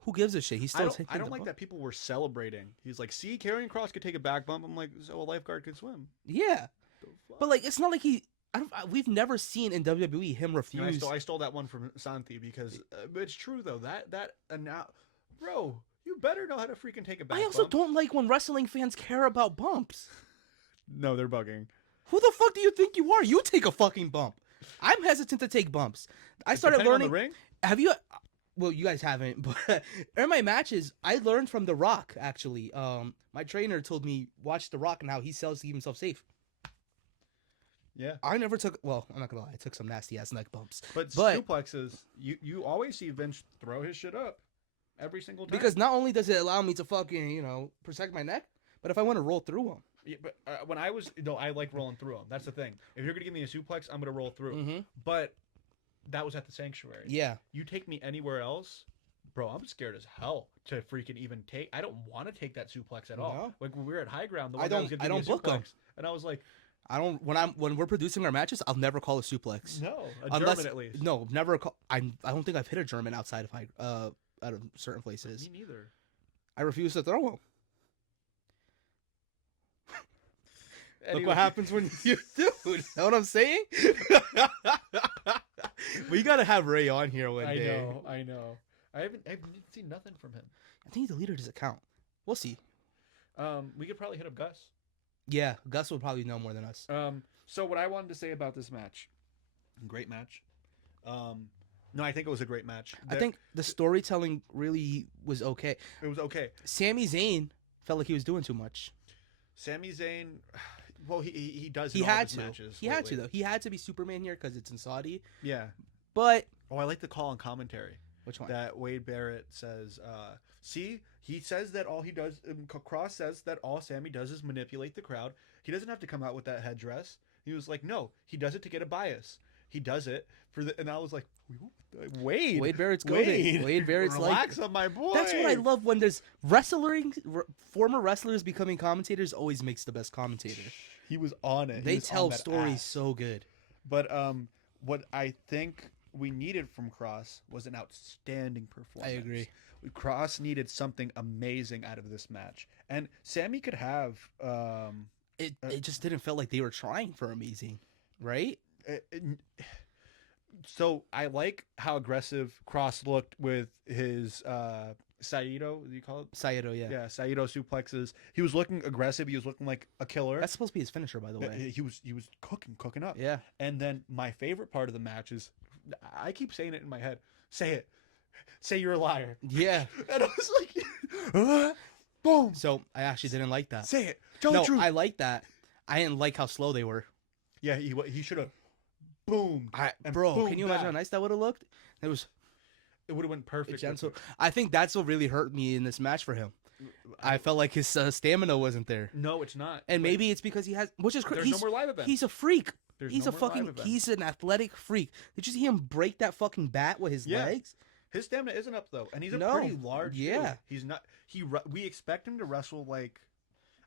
who gives a shit? He's still taking I don't the like bump. that people were celebrating. He's like, see, Karrion Kross could take a back bump. I'm like, so a lifeguard could swim. Yeah, The fuck? but like it's not like we've never seen in WWE him And refuse. I stole that one from Santi because it's true though. And now, bro, you better know how to freaking take a back I also bump. don't like when wrestling fans care about bumps. No, they're bugging. Who the fuck do you think you are? You take a fucking bump. I'm hesitant to take bumps. I started Depending on learning. the ring. Have you? Well, you guys haven't, but in my matches, I learned from The Rock. Actually, my trainer told me watch The Rock and how he sells to keep himself safe. Yeah. I never took. Well, I'm not gonna lie. I took some nasty ass neck bumps. But But- suplexes, you always see Vince throw his shit up every single time. Because not only does it allow me to fucking protect my neck, but if I want to roll through them. Yeah, but when I was I like rolling through them. That's the thing. If you're gonna give me a suplex, I'm gonna roll through. Mm-hmm. But that was at the sanctuary. Yeah. You take me anywhere else, bro, I'm scared as hell to freaking even take. I don't want to take that suplex at all. No. Like when we were at High Ground, the I one guy was don't- gonna I give me don't a book 'em. suplex, and I was like, I don't. When we're producing our matches, I'll never call a suplex. no, Unless, German at least. No, never call. I don't think I've hit a German outside of out of certain places. Me neither. I refuse to throw them. Look Anyway. what happens when you do. Know what I'm saying? We gotta have Ray on here one day. I know. I haven't seen nothing from him. I think he deleted his account. We'll see. We could probably hit up Gus. Yeah, Gus will probably know more than us. So what I wanted to say about this match, great match. No, I think it was a great match. I think the storytelling really was okay. it was okay. Sami Zayn felt like he was doing too much. Sami Zayn, well, he does. He in all of had his to. matches He had to lately. though. He had to be Superman here because it's in Saudi. Yeah. But Oh, I like the call on commentary which one? that Wade Barrett says. See, he says that all he does. Cross says that all Sammy does is manipulate the crowd. He doesn't have to come out with that headdress. He was like, no, he does it to get a bias. He does it for the. And I was like, Wade. Wade Barrett's goated. Wade Barrett's relax on my boy. That's what I love when there's former wrestlers becoming commentators always makes the best commentator. He was on it. He They was on tell that stories ass. so good. But what I think we needed from Cross was an outstanding performance. I agree. Cross needed something amazing out of this match, and Sammy could have. It just didn't feel like they were trying for amazing, right? So I like how aggressive Cross looked with his Saito. Do you call it? Saito, yeah. Yeah, Saito suplexes. He was looking aggressive. He was looking like a killer. That's supposed to be his finisher, by the way. He was cooking up. Yeah. And then my favorite part of the match is, I keep saying it in my head. Say it. Say you're a liar. Yeah. And I was like, boom. So I actually didn't like that. Say it. Tell No, the truth. I like that. I didn't like how slow they were. Yeah, he should have. Boom. And Bro, boom, can you imagine how back. nice that would have looked? It was It would have went perfect. gentle. I think that's what really hurt me in this match for him. I felt like his stamina wasn't there. No, it's not. And But maybe it's because he has, which is there's crazy. no more live events. He's a freak. There's He's no a more live fucking. events. He's an athletic freak. Did you see him break that fucking bat with his Yeah. legs? His stamina isn't up though, and he's a No. pretty large. Yeah. dude. He's not. We expect him to wrestle like.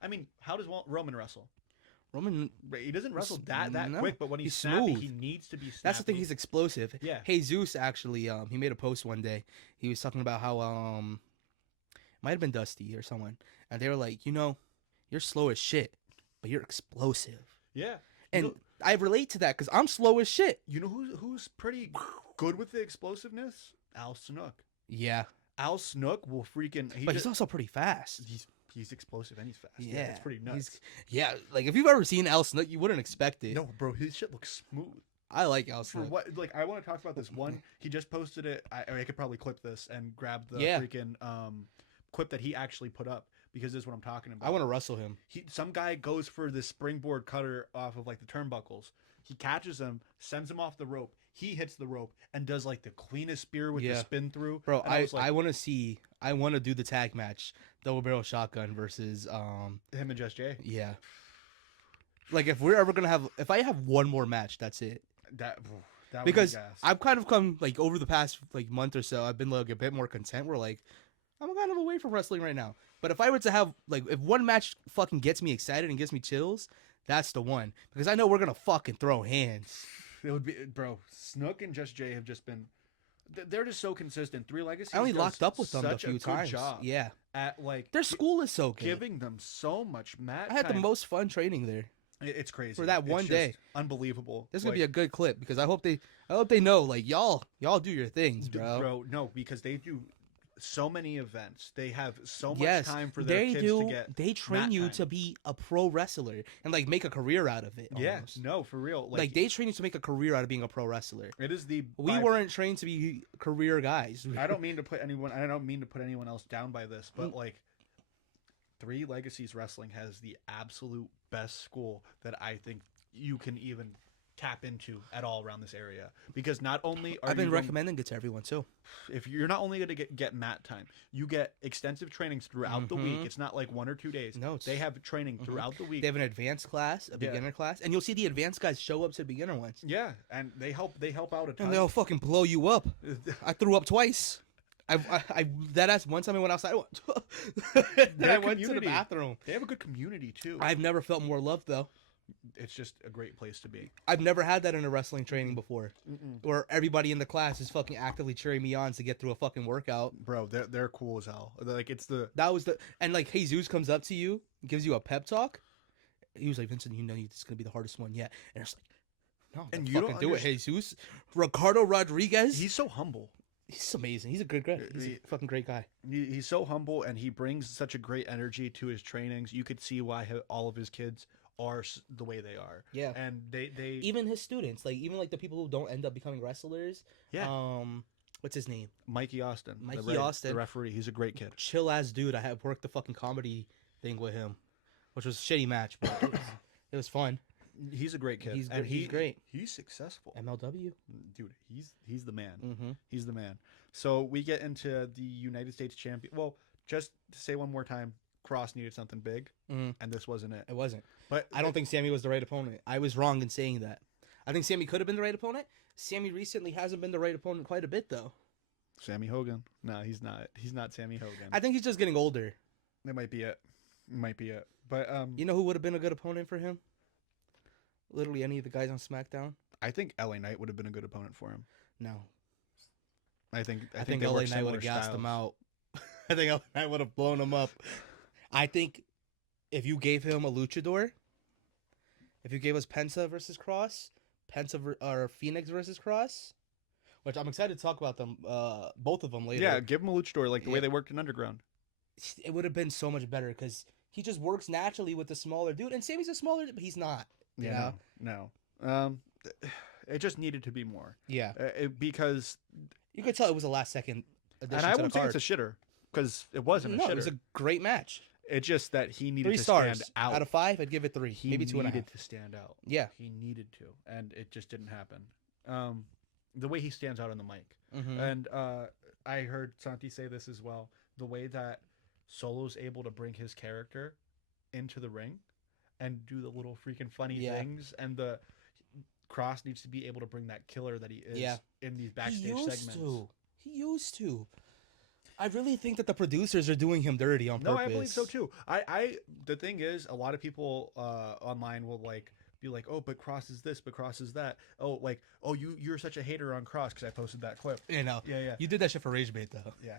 I mean, how does Roman wrestle? Roman. He doesn't wrestle that No. quick, but when he's He's snappy, smooth. he needs to be snappy. That's the thing. He's explosive. Yeah. Hey Zeus actually, he made a post one day. He was talking about how might have been Dusty or someone, and they were like, you're slow as shit, but you're explosive. Yeah. And I relate to that because I'm slow as shit. You know who's pretty good with the explosiveness? Al Snook. Yeah, Al Snook will freaking. but he's also pretty fast. He's explosive and he's fast. Yeah, It's pretty nuts. Yeah, like if you've ever seen Al Snook, you wouldn't expect it. No, bro, his shit looks smooth. I like Al For Snook. what? Like, I want to talk about this one. He just posted it. I could probably clip this and grab the Yeah. freaking clip that he actually put up because this is what I'm talking about. I want to wrestle him. Some guy goes for this springboard cutter off of like the turnbuckles. He catches him, sends him off the rope. He hits the rope and does like the cleanest spear with the spin through. Bro, And I want to do the tag match, double barrel shotgun versus him and Just Jay. yeah. Like if we're ever gonna if I have one more match, that's it. That would Because be gas. I've kind of come like over the past like month or so, I've been like a bit more content. We're like, I'm kind of away from wrestling right now. But if I were to have like if one match fucking gets me excited and gives me chills, that's the one. Because I know we're gonna fucking throw hands. It would be, bro. Snook and Just Jay have just been. They're just so consistent. Three Legacies. I only does locked up with them a such few good times. job Yeah, at like their school is so good. giving them so much mat. I had the time. most fun training there. It's crazy for that It's one just day. Unbelievable. This is gonna be a good clip because I hope they know like y'all do your things, bro. Bro, no, because they do so many events. They have so much Yes, time for their kids to get. They train mat you time. to be a pro wrestler and like make a career out of it. Yeah, almost. no, for real. Like they train you to make a career out of being a pro wrestler. It is the. We weren't trained to be career guys. I don't mean to put anyone. I don't mean to put anyone else down by this, but like. Three Legacies Wrestling has the absolute best school that I think you can even tap into at all around this area. Because not only are I've been you recommending it to everyone too. if you're not only going to get mat time, you get extensive trainings throughout the week. It's not like 1 or 2 days. No, they have training throughout the week. They have an advanced class, a beginner class, and you'll see the advanced guys show up to the beginner ones. Yeah, and they help out a ton. And they'll fucking blow you up. I threw up twice. That's one time I went outside. Then I went to the bathroom. They have a good community too. I've never felt more loved though. It's just a great place to be. I've never had that in a wrestling training before, where everybody in the class is fucking actively cheering me on to get through a fucking workout. Bro, they're cool as hell. Like and like Jesus comes up to you, gives you a pep talk. He was like, Vincent, you know this is gonna be the hardest one yet, and it's like, no, and you fucking do it, Jesus. Ricardo Rodriguez, he's so humble. He's amazing. He's a good guy. He's a fucking great guy. He's so humble, and he brings such a great energy to his trainings. You could see why all of his kids are the way they are. Yeah, and they even his students, like even like the people who don't end up becoming wrestlers. Yeah. What's his name? Mikey Austin. Austin, the referee. He's a great kid. Chill ass dude. I have worked the fucking comedy thing with him, which was a shitty match, but it was fun. He's a great kid. He's great. He's successful. MLW, dude. He's the man. Mm-hmm. He's the man. So we get into the United States champion. Well, just to say one more time, Cross needed something big, and this wasn't it. It wasn't. But I don't think Sammy was the right opponent. I was wrong in saying that. I think Sammy could have been the right opponent. Sammy recently hasn't been the right opponent quite a bit though. Sammy Hogan? No, he's not. He's not Sammy Hogan. I think he's just getting older. That might be it. But you know who would have been a good opponent for him? Literally any of the guys on SmackDown. I think LA Knight would have been a good opponent for him. No. I think LA Knight would have gassed him out. I think LA Knight would have blown him up. I think if you gave him a luchador, if you gave us Penta versus Cross, or Phoenix versus Cross, which I'm excited to talk about them, both of them later. Yeah, give him a luchador like the way they worked in Underground. It would have been so much better because he just works naturally with the smaller dude, and Sammy's a smaller, but he's not. You know? No. It just needed to be more. Yeah, because you could tell it was a last second addition. And I won't say it's a shitter because it wasn't a shitter. It was a great match. It's just that he needed 3 to stars stand out. Out of 5, I'd give it 3, maybe 2.5. He needed to stand out. Yeah, he needed to, and it just didn't happen. The way he stands out on the mic, and I heard Santi say this as well. The way that Solo's able to bring his character into the ring and do the little freaking funny things, and the Cross needs to be able to bring that killer that he is in these backstage segments. He used to. I really think that the producers are doing him dirty on purpose. No, I believe so too. The thing is, a lot of people online will be like, oh, but Cross is this, but Cross is that. Oh, you're such a hater on Cross because I posted that clip. You know, yeah. You did that shit for Rage Bait though. Yeah.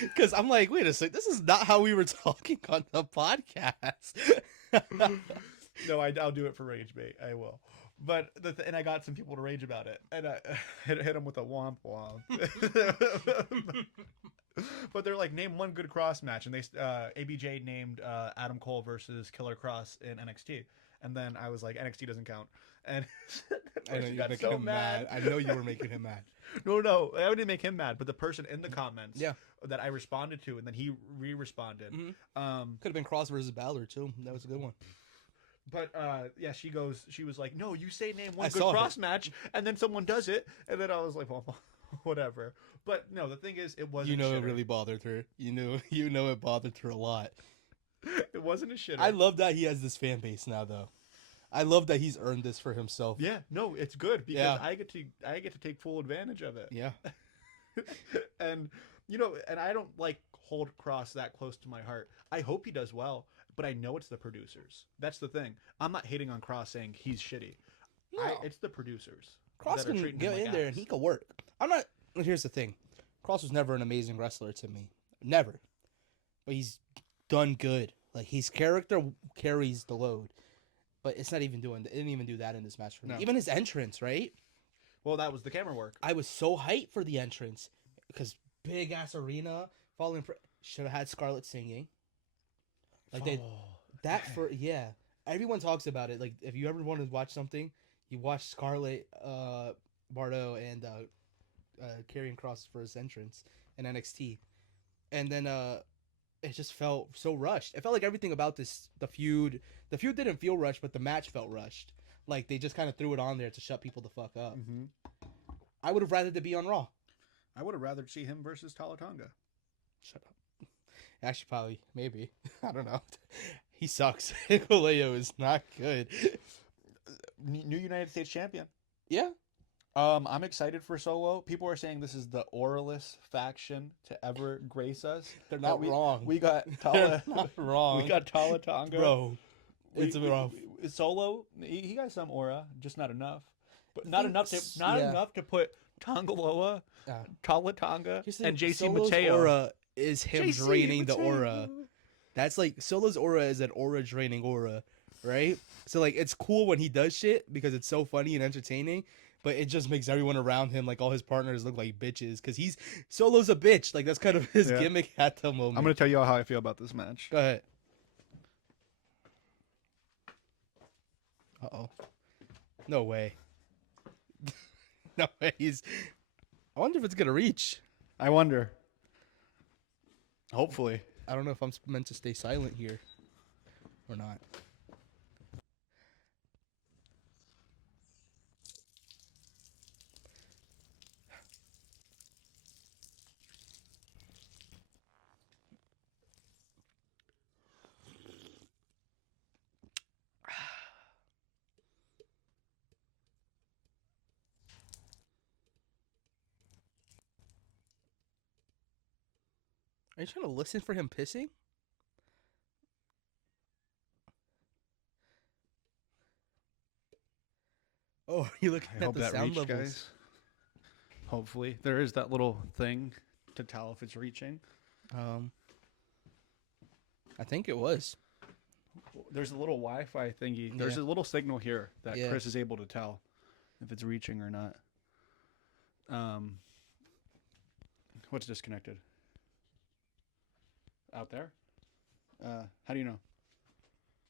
Because I'm like, wait a second, this is not how we were talking on the podcast. No, I'll do it for rage bait. I will. But and I got some people to rage about it, and I hit them with a womp womp. But they're like, name one good cross match, and they ABJ named Adam Cole versus Killer Cross in NXT, and then I was like, NXT doesn't count, and I know you were making him mad. I know you were making him mad. No, I didn't make him mad, but the person in the comments, Yeah. that I responded to, and then he re-responded. Could have been Cross versus Balor too. That was a good one. But yeah, she was like, no, you say name one I good saw cross match, and then someone does it, and then I was like, well, whatever. But no, the thing is, it wasn't. It really bothered her. You know it bothered her a lot. It wasn't a shitter. I love that he has this fan base now, though. I love that he's earned this for himself. Yeah, no, it's good because Yeah. I get to take full advantage of it. Yeah. And and I don't like hold Cross that close to my heart. I hope he does well, but I know it's the producers. That's the thing. I'm not hating on Cross saying he's shitty. No. It's the producers. Cross that are can treating get him like in there ass. and he could work. I'm not. Here's the thing. Cross was never an amazing wrestler to me. Never. But he's done good. Like, his character carries the load. But it's not even doing. It didn't even do that in this match for me. No. Even his entrance, right? Well, that was the camera work. I was so hyped for the entrance because big ass arena falling. Should have had Scarlett singing. Like yeah. Everyone talks about it. Like, if you ever want to watch something, you watch Scarlett, Bardo, and Karrion Kross for his entrance in NXT, and then it just felt so rushed. It felt like everything about the feud didn't feel rushed, but the match felt rushed. Like, they just kind of threw it on there to shut people the fuck up. Mm-hmm. I would have rather to be on Raw. I would have rather see him versus Talatanga. Shut up. Actually, probably, maybe. I don't know. He sucks. Hikuleo is not good. New United States champion. Yeah. I'm excited for Solo. People are saying this is the oralist faction to ever grace us. They're not wrong. We got They're not wrong. We got Talatanga. Bro. It's rough. Solo, he got some aura, just not enough. But not enough to put Tongaloa, Talatanga, and JC Solo's Mateo. aura is him JC draining the Mateo. aura. That's like, Solo's aura is an aura draining aura, right? So, like, it's cool when he does shit because it's so funny and entertaining, but it just makes everyone around him, like all his partners, look like bitches because Solo's a bitch. Like, that's kind of his gimmick at the moment. I'm going to tell you all how I feel about this match. Go ahead. Uh-oh. No way. No way. I wonder if it's going to reach. I wonder. Hopefully. I don't know if I'm meant to stay silent here or not. Are you trying to listen for him pissing? Oh, are you looking I at hope the that sound reached, levels? guys. Hopefully. There is that little thing to tell if it's reaching. I think it was. There's a little Wi-Fi thingy. There's Yeah. a little signal here that Yeah. Chris is able to tell if it's reaching or not. What's disconnected? Out there? How do you know?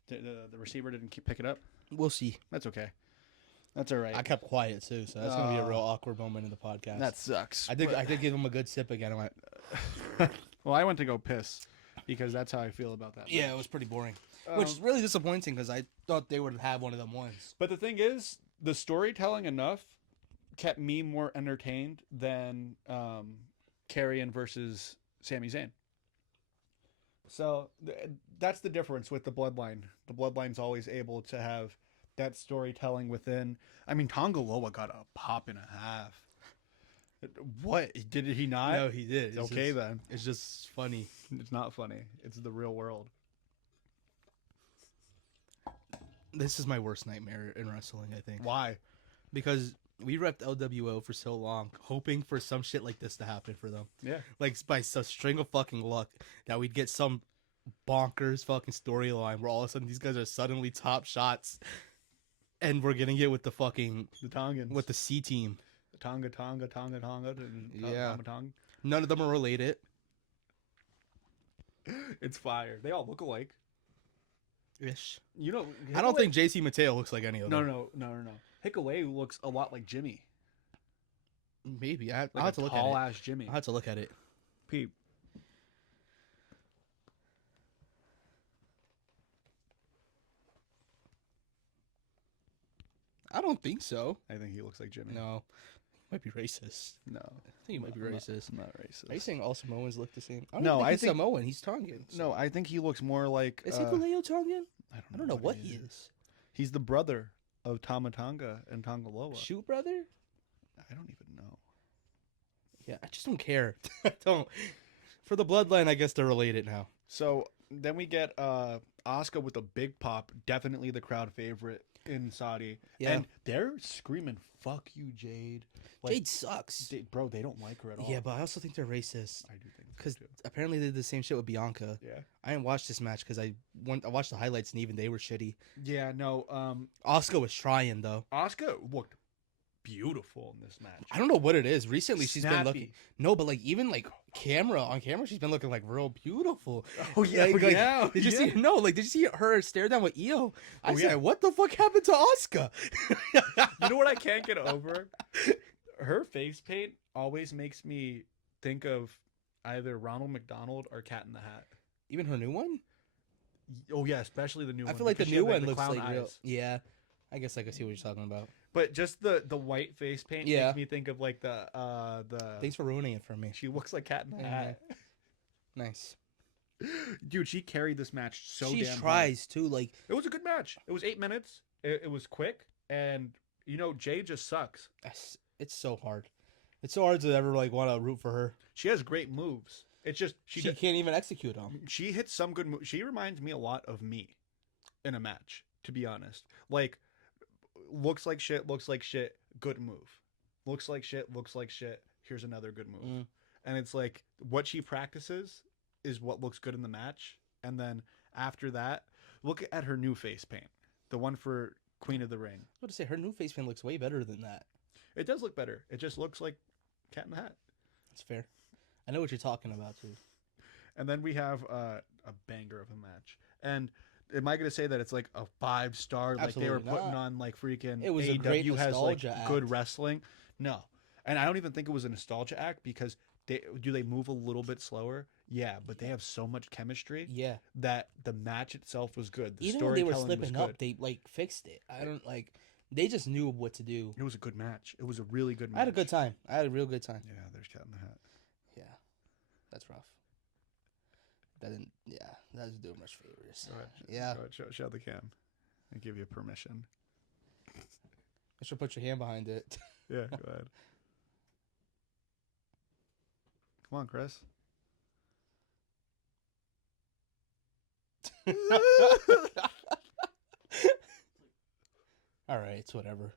The receiver didn't pick it up? We'll see. That's okay. That's all right. I kept quiet too, so that's gonna be a real awkward moment in the podcast. That sucks. I did give him a good sip again. I went, Well, I went to go piss because that's how I feel about that. yeah, match. it was pretty boring, which is really disappointing because I thought they would have one of them ones. But the thing is, the storytelling enough kept me more entertained than Karrion versus Sami Zayn. So that's the difference with the Bloodline. The Bloodline's always able to have that storytelling within. I mean, Tonga Loa got a pop and a half. What? Did he not? No, he did. It's Okay, just, then. it's just funny. It's not funny. It's the real world. This is my worst nightmare in wrestling, I think, Why? because we repped LWO for so long, hoping for some shit like this to happen for them. Yeah. Like, by a string of fucking luck that we'd get some bonkers fucking storyline where all of a sudden these guys are suddenly top shots, and we're getting it with the fucking The Tongans. with the C team. Tonga, and Yeah. Tama Tonga. None of them are related. It's fire. They all look alike. Ish. You know, I don't think JC Mateo looks like any of them. No. Hickalay looks a lot like Jimmy. Maybe I'll Like have to look at it. tall ass Jimmy. I'll have to look at it. Peep. I don't think so. I think he looks like Jimmy. No, he might be racist. No. I think he might be racist. I'm not racist. Are you saying all Samoans look the same? I don't No, think I he's think- Samoan. He's Tongan. No, I think he looks more like. Is Hikuleo Tongan? I don't know what he is. is. He's the brother of Tama Tonga and Tongaloa. Shoot brother? I don't even know. Yeah, I just don't care. I don't. For the bloodline, I guess they're related now. So then we get Asuka with a big pop, definitely the crowd favorite in Saudi. Yeah. And they're screaming, "Fuck you, Jade." Like, Jade sucks. bro, they don't like her at all. Yeah, but I also think they're racist. I do think so Because too. apparently they did the same shit with Bianca. Yeah. I didn't watch this match because I watched the highlights and even they were shitty. Yeah, no, Asuka was trying though. Asuka looked beautiful in this match. I don't know what it is. Recently she's been Snappy. looking. No, but like even like on camera, she's been looking like real beautiful. Oh yeah, Like, yeah. Did you see? No, like did you see her stare down with Io? I Oh, said, yeah. what the fuck happened to Asuka? You know what I can't get over? Her face paint always makes me think of either Ronald McDonald or Cat in the Hat. Even her new one? Oh yeah, especially the new one. I feel like the because she new had, one the looks clown like real. eyes. Yeah, I guess I can see what you're talking about. But just the white face paint Yeah. makes me think of like the Thanks for ruining it for me. she looks like Cat in the Yeah. Hat. Nice. Dude, she carried this match so She damn hard. tries too. Like It was a good match. It was 8 minutes. It was quick, and you know Jay just sucks. it's so hard. It's so hard to ever like want to root for her. She has great moves. It's just She can't even execute them. she hits some good moves. She reminds me a lot of me in a match, to be honest. Like, looks like shit, good move. Looks like shit, here's another good move. Mm. And it's like, what she practices is what looks good in the match. And then after that, look at her new face paint. The one for Queen of the Ring. I was about to say her new face paint looks way better than that. It does look better. It just looks like Cat in the Hat. That's fair. I know what you're talking about too. And then we have a banger of a match. And am I going to say that it's like a 5-star? Like they were Absolutely putting not. on like freaking It was a AEW great has like nostalgia act. good wrestling. No. And I don't even think it was a nostalgia act because they move a little bit slower? Yeah, but they have so much chemistry Yeah. that the match itself was good. The Even when they were storytelling was slipping up, good. they like fixed it. I don't like. They just knew what to do. It was a good match. It was a really good match. I had a good time. I had a real good time. Yeah, there's Cat in the Hat. Yeah, that's rough. That didn't. Yeah, that doesn't do much favors. Go ahead. Yeah, Go ahead, show the cam. I give you permission. I should put your hand behind it. Yeah, go ahead. Come on, Chris. All right, it's whatever.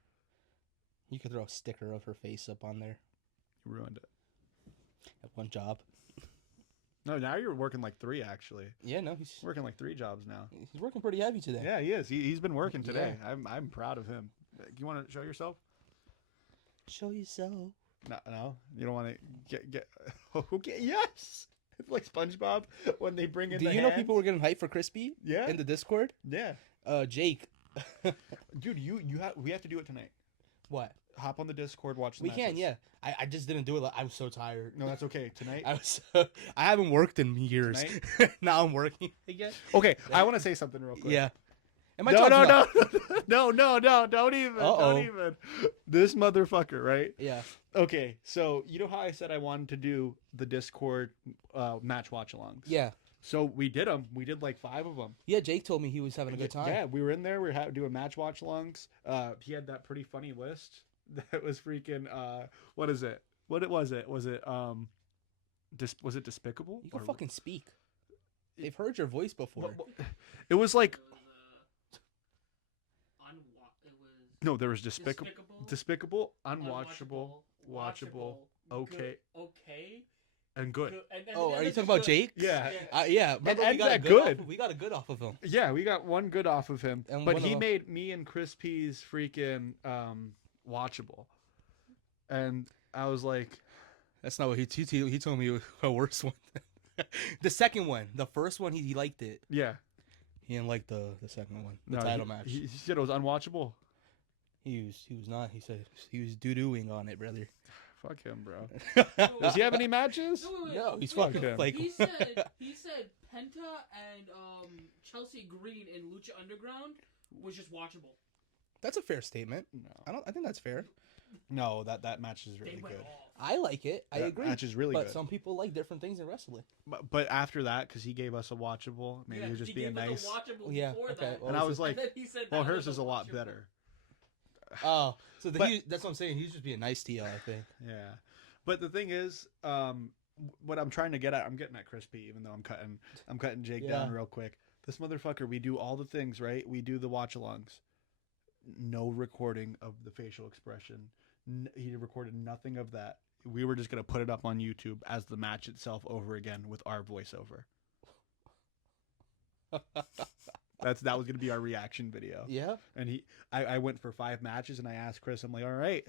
You could throw a sticker of her face up on there You ruined it. at one job. No, now you're working like 3 actually. Yeah, no, he's Working like 3 jobs now. working pretty heavy today. Yeah, he is. He's been working today. I'm proud of him. You want to show yourself? Show yourself. No, you don't want to get. Okay, yes. It's like SpongeBob when they bring in. Do the you know hands. people were getting hyped for Crispy? Yeah. In the Discord. Yeah, Jake. dude, we have to do it tonight. What? Hop on the Discord, watch. The We can, matches. yeah. I just didn't do it. I was so tired. No, that's okay. Tonight. I haven't worked in years. Now I'm working again. Okay, I want to say something real quick. Yeah. Am I No, talking no, about- no, don't even, Uh-oh. don't even. This motherfucker, right? Yeah. Okay, so you know how I said I wanted to do the Discord match watch-alongs? Yeah. So we did them. We did like 5 of them. Yeah, Jake told me he was having a good time. Yeah, we were in there. We were doing match watch-alongs. He had that pretty funny list that was freaking. What is it? What was it? Was it was it Despicable? You can Or- fucking speak. They've heard your voice before. It was like It was no, there was Despicable, Despicable, Unwatchable, Watchable, Okay, okay, and good. And Oh, the are you Ed's talking about good. Jake? Yeah. Yeah. Remember And we got Ed's a good. good. We got a good off of him. Yeah, we got one good off of him, And but one he of- made me and Chris P's freaking watchable, and I was like, That's not what he told me a worse one. The second one, the first one he liked it. yeah, He didn't like the second one, the no, title he, match. He said it was unwatchable. He was not. He said he was doo-dooing on it, brother. Fuck him, bro. No, Does he have any matches? No, he's Fuck fucking him. like. He said Penta and Chelsea Green in Lucha Underground was just watchable. That's a fair statement. No, I think that's fair. no, that match is really They went good. off. I like it. I That agree. match is really but good. some people like different things in wrestling. But after that, because he gave us a watchable, maybe he was just being nice. Yeah, Before okay, that. well, And I was like, then he said well, that hers was is a lot watchable. better. Oh, so But- that's what I'm saying. He's just being nice to y'all, I think. Yeah, but the thing is, what I'm trying to get at, I'm getting at Chris P, even though I'm cutting Jake down Yeah. real quick. This motherfucker, we do all the things, right? We do the watch-alongs. No recording of the facial expression. He recorded nothing of that. We were just gonna put it up on YouTube as the match itself over again with our voiceover. That was gonna be our reaction video. Yeah. And I went for 5 matches, and I asked Chris, I'm like, all right,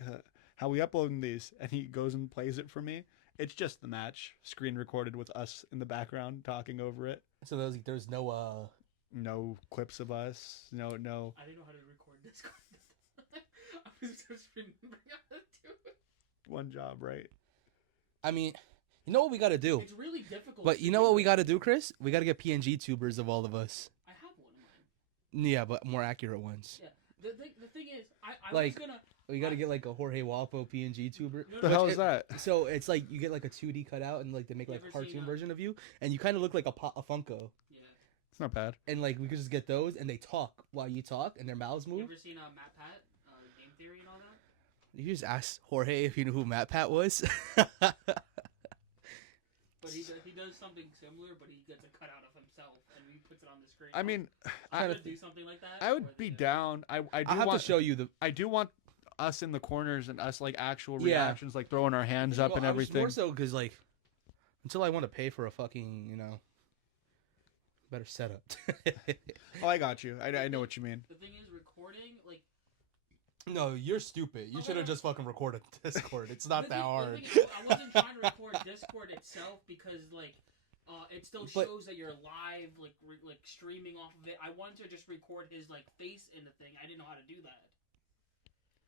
how we uploading these? And he goes and plays it for me. It's just the match, screen recorded with us in the background talking over it. So there's no No clips of us. No. I didn't know how to record this. I was just remembering how to do it. One job, right? I mean, you know what we got to do? It's really difficult. But to you know do what we it. got to do, Chris? We got to get PNG tubers of all of us. I have one of mine. Yeah, but more accurate ones. Yeah. The thing is, I Like- was gonna. We got to get like a Jorge Wapo PNG tuber. No, The no, hell it- is that? So it's like you get like a 2D cutout and like they make You like a ever seen, cartoon uh, version of you, and you kind of look like a Funko. Yeah. It's not bad. And like we could just get those, and they talk while you talk, and their mouths You move. ever seen Matt Pat, Game Theory and all that? You just asked Jorge if you knew who Matt Pat was. But he does something similar, but he gets a cutout of himself and he puts it on the screen. I mean, I I, would do something like that. I or would be they- down. I do I have want to show you the. I do want us in the corners and us like actual Yeah. reactions, like throwing our hands up Well, and I was everything. More so because like, until I want to pay for a fucking better setup. Oh, I got you. I know what you mean. The thing is, recording like No, you're stupid. You should have just fucking recorded Discord. It's not the that thing- hard. the thing is, I wasn't trying to record Discord itself because like it still But- shows that you're live, like streaming off of it. I wanted to just record his like face in the thing. I didn't know how to do that.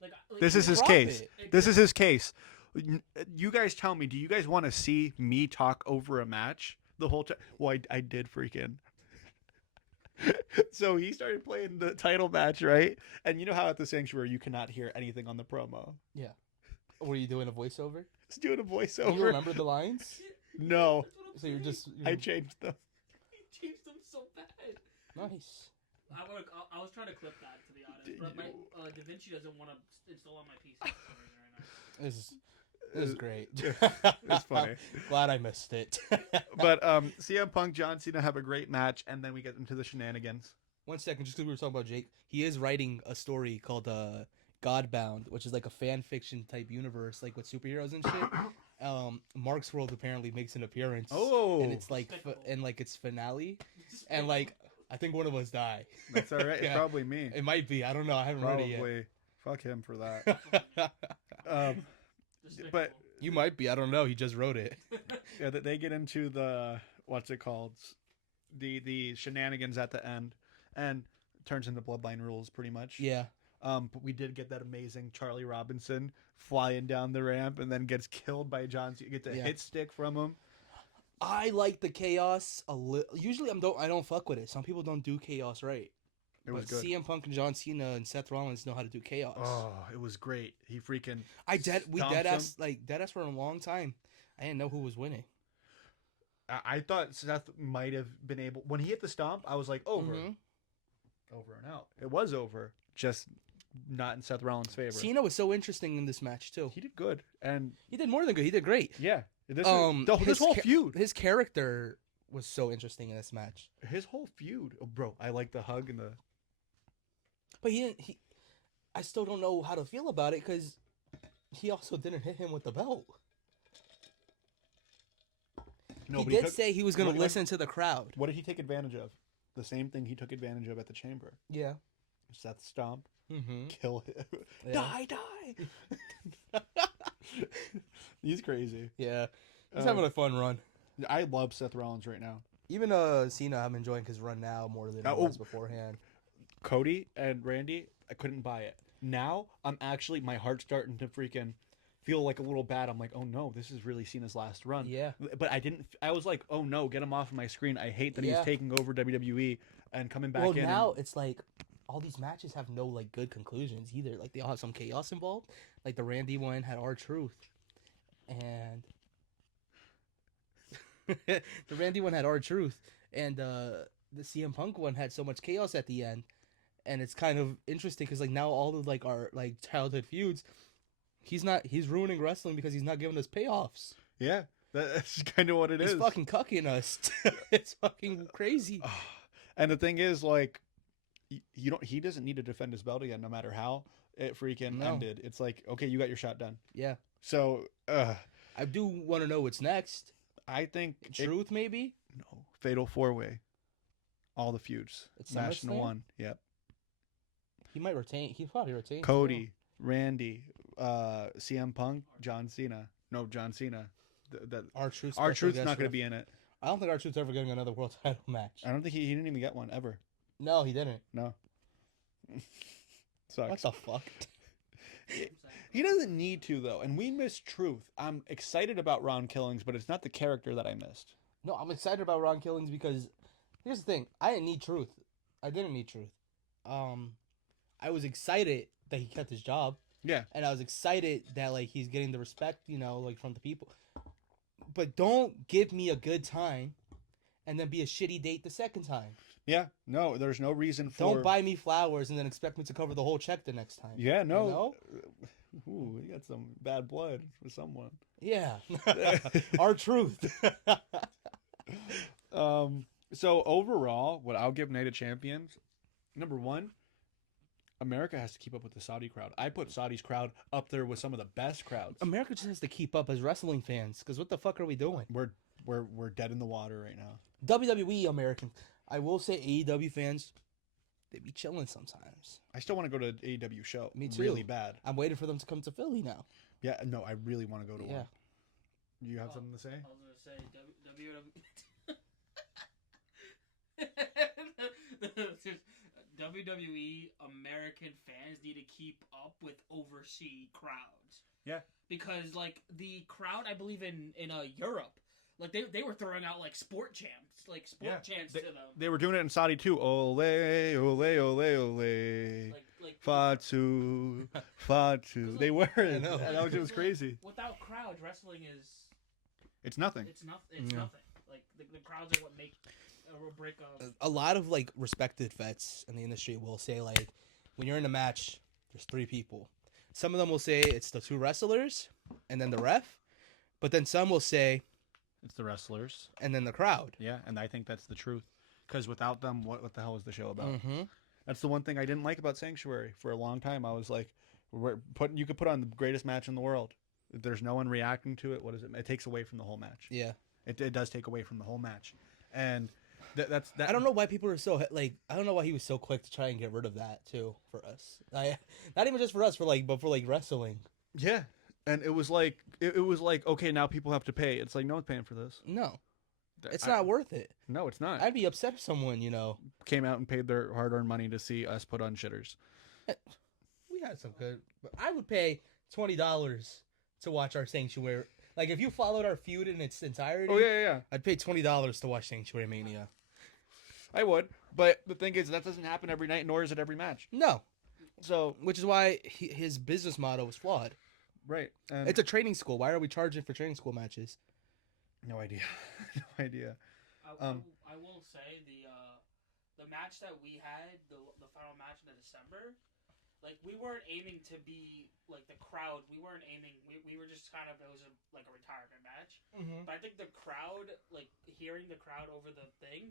Like This is his Drop case. it. This is his case. You guys tell me, do you guys want to see me talk over a match the whole time? Well, I did freaking. So he started playing the title match, right? And you know how at the Sanctuary you cannot hear anything on the promo. Were you doing a voiceover? He's doing a Do you voiceover. remember the lines? No, That's what I'm So you're saying. just I changed them. He changed them so bad. nice. I was trying to clip that to be honest, but my Da Vinci doesn't want to install on my PC for some reason right now. This is great. It's funny. Glad I missed it. But CM Punk, John Cena have a great match, and then we get into the shenanigans. 1 second, just because we were talking about Jake, he is writing a story called Godbound, which is like a fan fiction type universe, like with superheroes and shit. Mark's World apparently makes an appearance. Oh, And it's like, it's finale, and like I think one of us die. that's all right. It's Yeah. probably me. It might be. I don't know. I haven't read it Probably. Fuck him for that. yet. But You might be. I don't know. He just wrote it. yeah, that they get into the what's it called, the shenanigans at the end, and turns into Bloodline Rules pretty much. Yeah. But we did get that amazing Charlie Robinson flying down the ramp and then gets killed by John Cena. Get the Yeah. hit stick from him. I like the chaos a little. Usually, I don't fuck with it. Some people don't do chaos right. It was But good. CM Punk and John Cena and Seth Rollins know how to do chaos. Oh, it was great. He freaking. We stomps dead him. ass for a long time. I didn't know who was winning. I thought Seth might have been able when he hit the stomp. I was like, over, Mhm. over and out. It was over, just not in Seth Rollins' favor. Cena was so interesting in this match too. He did good, and He did more than good. He did great. yeah, this His whole cha- feud, His character was so interesting in this match. his whole feud, oh, bro. I like the hug and the. But he didn't. I still don't know how to feel about it because he also didn't hit him with the belt. No, he but did took- say he was gonna what- listen to the crowd. What did he take advantage of? The same thing he took advantage of at the Chamber. Yeah. Seth Stomp, Mm-hmm. kill him, Yeah. die. He's crazy. Yeah. He's Um, having a fun run. I love Seth Rollins right now. Even Cena, I'm enjoying his run now more than it Oh. was beforehand. Cody and Randy, I couldn't buy it. Now I'm actually, my heart's starting to freaking feel like a little bad. I'm like, oh no, this is really Cena's last run. Yeah. But I didn't. I was like, oh no, get him off of my screen. I hate that Yeah. he's taking over WWE and coming back Well, in. now and, it's like all these matches have no like good conclusions either. Like they all have some chaos involved. Like the Randy one had R-Truth, and the Randy one had R-Truth, and the CM Punk one had so much chaos at the end. And it's kind of interesting because like now all of like our like childhood feuds, he's ruining wrestling because he's not giving us payoffs. yeah, that's kind of what it He's is. fucking cucking us. It's fucking crazy. And the thing is, like, you don't. He doesn't need to defend his belt again, no matter how it freaking No. ended. It's like, okay, you got your shot done. Yeah. So, I do want to know what's next. I think Truth, maybe? no, Fatal 4-Way, all the feuds, It's smashed into SummerSlam? one. Yep. He might retain. He probably retains. Cody, Randy, CM Punk, John Cena. No, John Cena. That R-Truth. R-Truth's not going to be in it. I don't think R-Truth's ever getting another world title match. I don't think he didn't even get one ever. No, he didn't. No. What Sucks. the fuck? He doesn't need to though, and we missed Truth. I'm excited about Ron Killings, but it's not the character that I missed. No, I'm excited about Ron Killings because here's the thing. I didn't need Truth. I didn't need Truth. I was excited that he kept his job. Yeah. And I was excited that like he's getting the respect, you know, like from the people. But don't give me a good time and then be a shitty date the second time. Yeah. No, there's no reason for. Don't buy me flowers and then expect me to cover the whole check the next time. Yeah. No. You know? Ooh, you got some bad blood with someone. Yeah. R-Truth. So overall, what I'll give Night of Champions, number one, America has to keep up with the Saudi crowd. I put Saudi's crowd up there with some of the best crowds. America just has to keep up as wrestling fans because what the fuck are we doing? We're dead in the water right now. WWE American. I will say AEW fans, they be chilling sometimes. I still want to go to AEW show. Me too. Really bad. I'm waiting for them to come to Philly now. Yeah. No, I really want to go to Yeah. one. You have something to say? I was gonna say WWE American fans need to keep up with overseas crowds. Yeah. Because like the crowd, I believe in Europe, like they were throwing out like sport chants, chants to them. They were doing it in Saudi too. Ole, ole, ole, ole. Like Fatu, Fatu. They were. know. That was crazy. Without crowds, wrestling is It's nothing. it's nothing. It's Yeah. nothing. Like the crowds are what make or break up. A lot of like respected vets in the industry will say like, when you're in a match, there's 3 people. Some of them will say it's the 2 wrestlers and then the ref, but then some will say It's the wrestlers. and then the crowd. Yeah, and I think that's the truth. Because without them, what the hell is the show about? Mm-hmm. That's the one thing I didn't like about Sanctuary. For a long time, I was like, you could put on the greatest match in the world. If there's no one reacting to it, what is it? It takes away from the whole match. Yeah. It does take away from the whole match. And that's that. I don't know why people are so like. I don't know why he was so quick to try and get rid of that too for us. Not even just for us, but for like wrestling. Yeah, and it was like okay, now people have to pay. It's like no one's paying for this. No, it's not worth it. No, it's not. I'd be upset if someone, Came out and paid their hard-earned money to see us put on shitters. we had some good. But I would pay $20 to watch our Sanctuary. Like if you followed our feud in its entirety, Oh yeah. I'd pay $20 to watch Sanctuary Mania. I would, but the thing is that doesn't happen every night, nor is it every match. No, So which is why his business model was flawed. right, and It's a training school. Why are we charging for training school matches? no idea, no idea. I will say the match that we had, the final match in December, like we weren't aiming to be like the crowd. We weren't aiming. We were just kind of, it was like a retirement match. Mm-hmm. But I think the crowd, like hearing the crowd over the thing,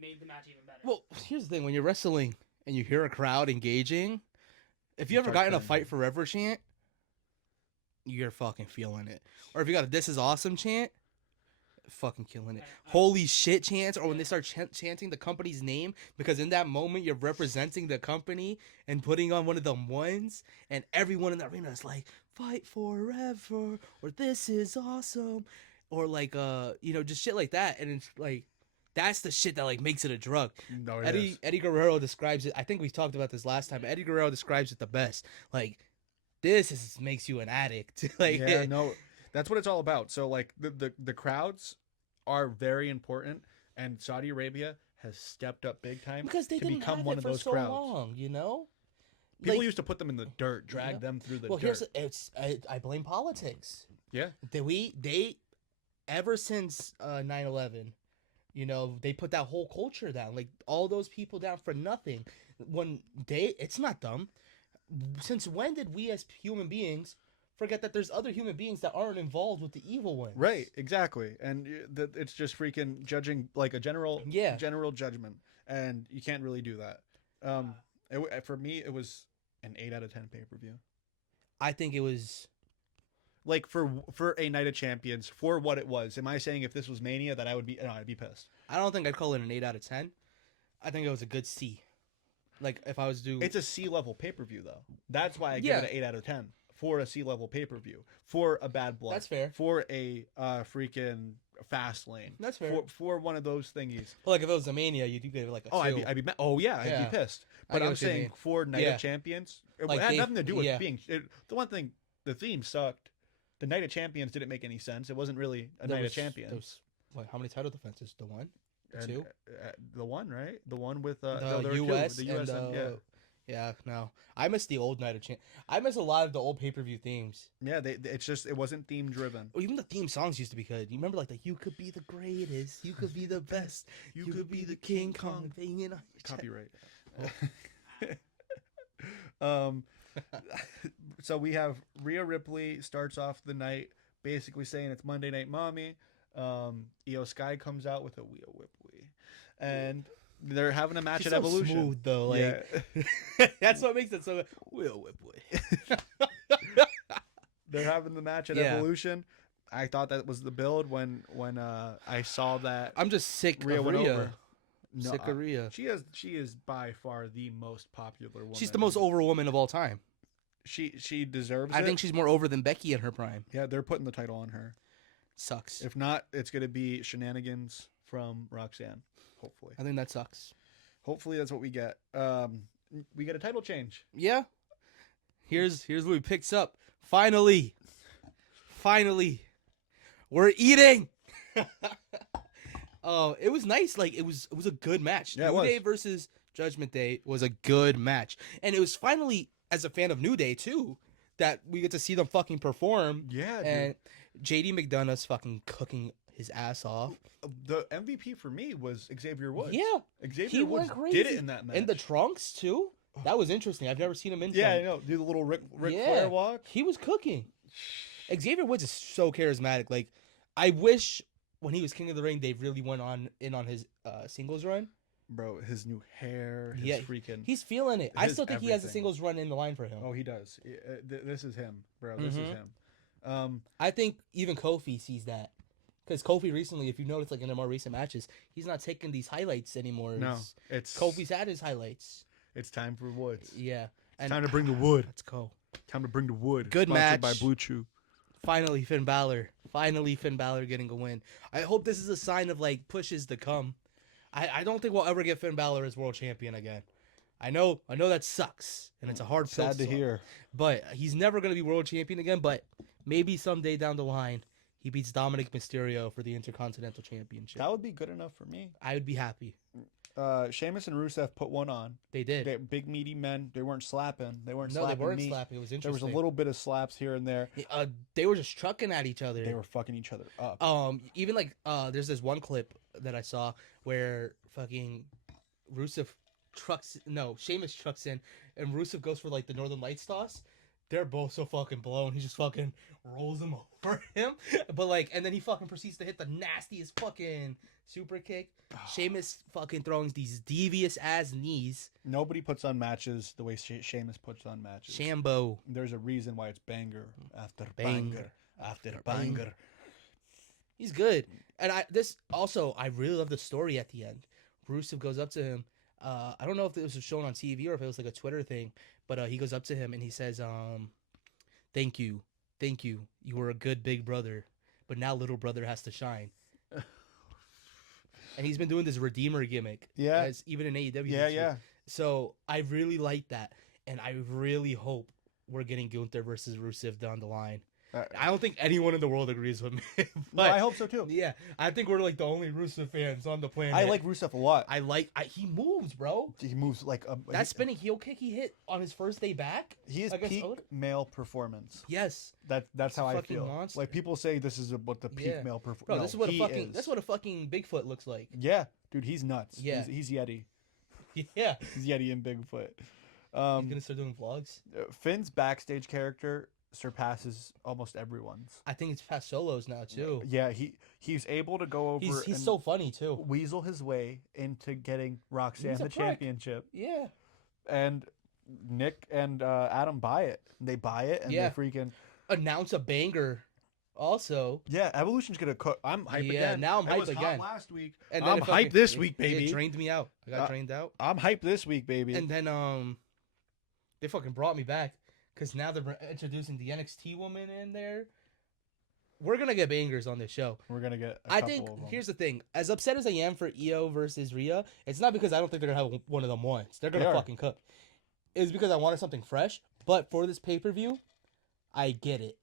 made the match even better. Well, here's the thing: when you're wrestling and you hear a crowd engaging, if you You ever start gotten a feeling fight forever chant, you're fucking feeling it. Or if you got a "This is awesome" chant, fucking killing it. I- Holy shit chants, or when they start chanting the company's name, because in that moment you're representing the company and putting on one of them ones, and everyone in the arena is like, "Fight forever," or "This is awesome," or like just shit like that, and it's like. That's the shit that like makes it a drug. No, Eddie Guerrero describes it. I think we talked about this last time. Eddie Guerrero describes it the best. Like makes you an addict. Like Yeah, no, that's what it's all about. So like the crowds are very important, and Saudi Arabia has stepped up big time because they to didn't become have one it of for those so crowds. long, you know. People Like, used to put them in the dirt, drag Yeah. them through the well, dirt. I blame politics. Yeah. They ever since 9/11, they put that whole culture down, like all those people down for nothing. It's not dumb. Since when did we as human beings forget that there's other human beings that aren't involved with the evil ones? Right, exactly, and it's just freaking judging like a general Yeah. general judgment, and you can't really do that. For me, it was an 8 out of 10 pay per view. I think it was. Like for a Night of Champions, for what it was. Am I saying if this was Mania that I'd be pissed? I don't think I'd call it an 8 out of 10. I think it was a good C. Like if I was to do. It's a C level pay per view though. That's why I give Yeah. it an 8 out of 10 for a C level pay per view, for a Bad Blood. That's fair. For a freaking Fast Lane. That's fair. For one of those thingies. Well, like if it was a Mania, you'd give it like a Oh, 2. I'd be yeah, Yeah. I'd be pissed. I But get I'm what you saying mean. for Night Yeah. of Champions, it Like had they- nothing to do with yeah. being. The one thing, the theme sucked. The Night of Champions didn't make any sense. It wasn't really a There Night was- of Champions. there was- Wait, how many title defenses? The one? And, two? The one, right? The one with The no, there were two. US, The US and yeah. Yeah, no. I miss the old Night of Champ. I miss a lot of the old pay-per-view themes. Yeah, it's just it wasn't theme driven. Or even the theme songs used to be good. You remember like the "You could be the greatest, you could be the best, you could be the King Kong." Banging on your chest. Copyright. um, so we have Rhea Ripley starts off the night basically saying it's Monday Night Mommy. Io Sky comes out with a Wheel Whipley, and they're having a match She's at so Evolution. smooth though. Like Yeah. that's what makes it so. Will Whipley. They're having the match at Yeah. Evolution. I thought that was the build when I saw that I'm just sick Rhea of went Rhea. over. No, Sick of Rhea. she is by far the most popular woman. She's the most over woman of all time. She deserves I it. think she's more over than Becky in her prime. Yeah, they're putting the title on her. Sucks. If not, it's gonna be shenanigans from Roxanne. Hopefully, I think that sucks. hopefully that's what we get. We get a title change. Yeah. Here's what we picks up. Finally, we're eating. It was nice. Like it was a good match. Yeah, it New was. Day versus Judgment Day was a good match, and it was finally, as a fan of New Day too, that we get to see them fucking perform. Yeah, And JD McDonough's fucking cooking his ass off. the MVP for me was Xavier Woods. Yeah, Xavier he Woods went crazy did it in that match. in the trunks too. That was interesting. I've never seen him in. yeah, I trunks. know. Do the little Ric Yeah. Flair walk. He was cooking. Xavier Woods is so charismatic. Like, I wish when he was King of the Ring, they really went in on his singles run. Bro, his new hair, his Yeah, freaking. He's feeling it. I His still think he has a everything. singles run in the line for him. Oh, he does. This is him, bro. This is Mhm. him. I think even Kofi sees that. Because Kofi recently, if you notice, like in the more recent matches, he's not taking these highlights anymore. No, it's Kofi's had his highlights. It's time for Woods. Yeah. And Time to bring the wood. let's go. Time to bring the wood. Good Sponsored by match. Blue Chew. Finally, Finn Balor getting a win. I hope this is a sign of like pushes to come. I don't think we'll ever get Finn Balor as world champion again. I know that sucks, and it's a hard pill Sad to swallow. hear. But he's never gonna be world champion again. But maybe someday down the line, he beats Dominic Mysterio for the Intercontinental Championship. That would be good enough for me. I would be happy. Sheamus and Rusev put one on. They did. They big meaty men. They weren't slapping. They weren't No, they slapping weren't meat. slapping. It was There interesting. was a little bit of slaps here and there. They were just trucking at each other. They were fucking each other up. Even like there's this one clip that I saw where fucking Sheamus trucks in and Rusev goes for like the Northern Lights toss. They're both so fucking blown. He just fucking rolls them over him. But like, and then he fucking proceeds to hit the nastiest fucking super kick. Sheamus fucking throwing these devious ass knees. Nobody puts on matches the way Sheamus puts on matches. Shambo. There's a reason why it's banger after Banger banger after banger. banger. He's good. And I really love the story at the end. Rusev goes up to him. I don't know if it was shown on TV or if it was like a Twitter thing, but he goes up to him and he says, "Thank you, you were a good big brother, but now little brother has to shine." And he's been doing this Redeemer gimmick, even in AEW. Yeah. So I really like that, and I really hope we're getting Gunther versus Rusev down the line. I don't think anyone in the world agrees with me. No, I hope so too. Yeah, I think we're like the only Rusev fans on the planet. I like Rusev a lot. He moves, bro. He moves like that spinning heel kick he hit on his first day back. He is peak male performance. Yes, that's how I feel. Monster. Like people say, this is what the peak male performance. Bro, this is what a fucking Bigfoot looks like. Yeah, dude, he's nuts. Yeah, he's Yeti. Yeah, he's Yeti and Bigfoot. He's gonna start doing vlogs. Finn's backstage character surpasses almost everyone's. I think it's past solos now too. Yeah, he's able to go over. He's so funny too. Weasel his way into getting Roxanne the championship. Yeah, and Nick and Adam buy it. They buy it and they freaking announce a banger. Also, yeah, Evolution's gonna cook. I'm hyped again. Yeah, now I'm hyped again. Last week, and I'm hyped this week, baby. It drained me out. I got drained out. I'm hyped this week, baby. And then they fucking brought me back. Because now they're introducing the NXT woman in there. We're going to get bangers on this show. We're going to get I think, here's the thing. As upset as I am for Io versus Rhea, it's not because I don't think they're going to have one of them once. They're going to fucking cook. It's because I wanted something fresh. But for this pay-per-view, I get it.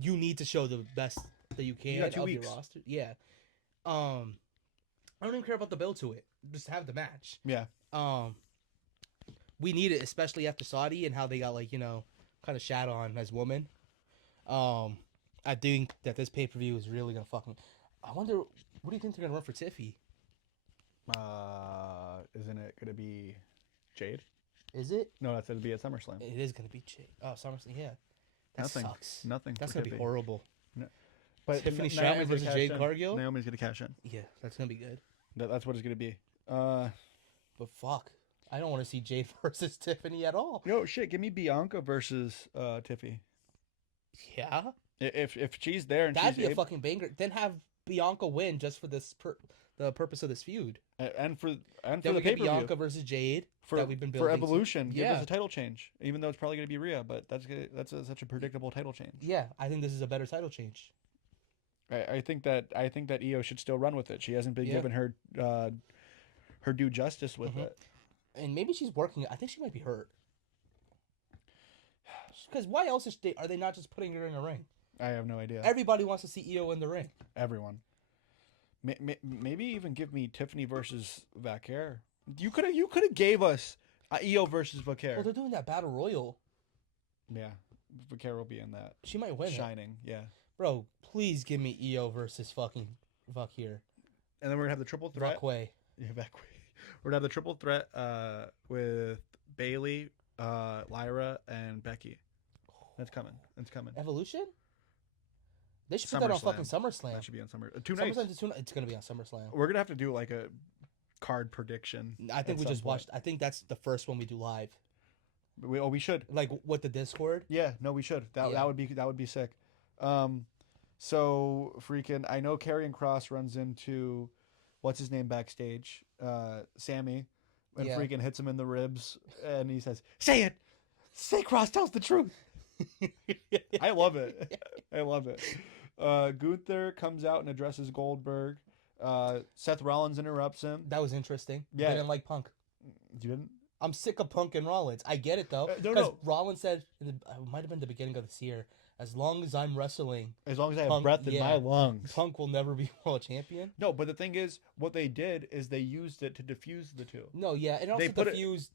You need to show the best that you can got 2 of weeks. your roster. Yeah. I don't even care about the build to it. Just have the match. Yeah. We need it, especially after Saudi and how they got, like, kind of shat on as women. I think that this pay-per-view is really going to fucking... I wonder, what do you think they're going to run for Tiffy? Isn't it going to be Jade? Is it? No, that's going to be at SummerSlam. It is going to be Jade. Oh, SummerSlam, yeah. That sucks. Nothing. That's going to be horrible. No. But Tiffany Stratton versus Jade Cargill? Naomi's going to cash in. Yeah, that's going to be good. That's what it's going to be. But fuck. I don't want to see Jade versus Tiffany at all. No, shit. Give me Bianca versus Tiffy. Yeah? If she's there and that'd be a fucking banger. Then have Bianca win just for this the purpose of this feud. And for then the we get pay-per-view. Bianca versus Jade that we've been building for Evolution. Give us Yeah. a title change, even though it's probably going to be Rhea, but that's such a predictable title change. Yeah, I think this is a better title change. I think that Io should still run with it. She hasn't been given her due justice with it. And maybe she's working. I think she might be hurt. Because why else are they not just putting her in a ring? I have no idea. Everybody wants to see Io in the ring. Everyone. Maybe even give me Tiffany versus Vaquer. You could have gave us Io versus Vaquer. Well, they're doing that battle royal. Yeah, Vaquer will be in that. She might win. Shining, yeah. Bro, please give me Io versus fucking Vaquer. And then we're gonna have the triple threat. Vaquer. Yeah, Vaquer. We're gonna have the triple threat with Bailey, Lyra, and Becky. That's coming. It's coming. Evolution? They should put that on fucking SummerSlam. That should be on Summer. 2 nights. It's gonna be on SummerSlam. We're gonna have to do like a card prediction. I think we just watched. I think that's the first one we do live. We should. Like with the Discord. Yeah, no, we should. That would be sick. So freaking, I know Karrion Kross runs into what's his name backstage, Sammy, and freaking hits him in the ribs, and he says, "Say it, say Kross tells the truth." I love it. I love it. Gunther comes out and addresses Goldberg. Seth Rollins interrupts him. That was interesting. Yeah. I didn't like Punk. You didn't? I'm sick of Punk and Rollins. I get it though. No. Rollins said, it might have been the beginning of this year, as long as I'm wrestling, as long as I have breath in my lungs, Punk will never be world champion. No, but the thing is, what they did is they used it to diffuse the two. No, yeah, and also diffused.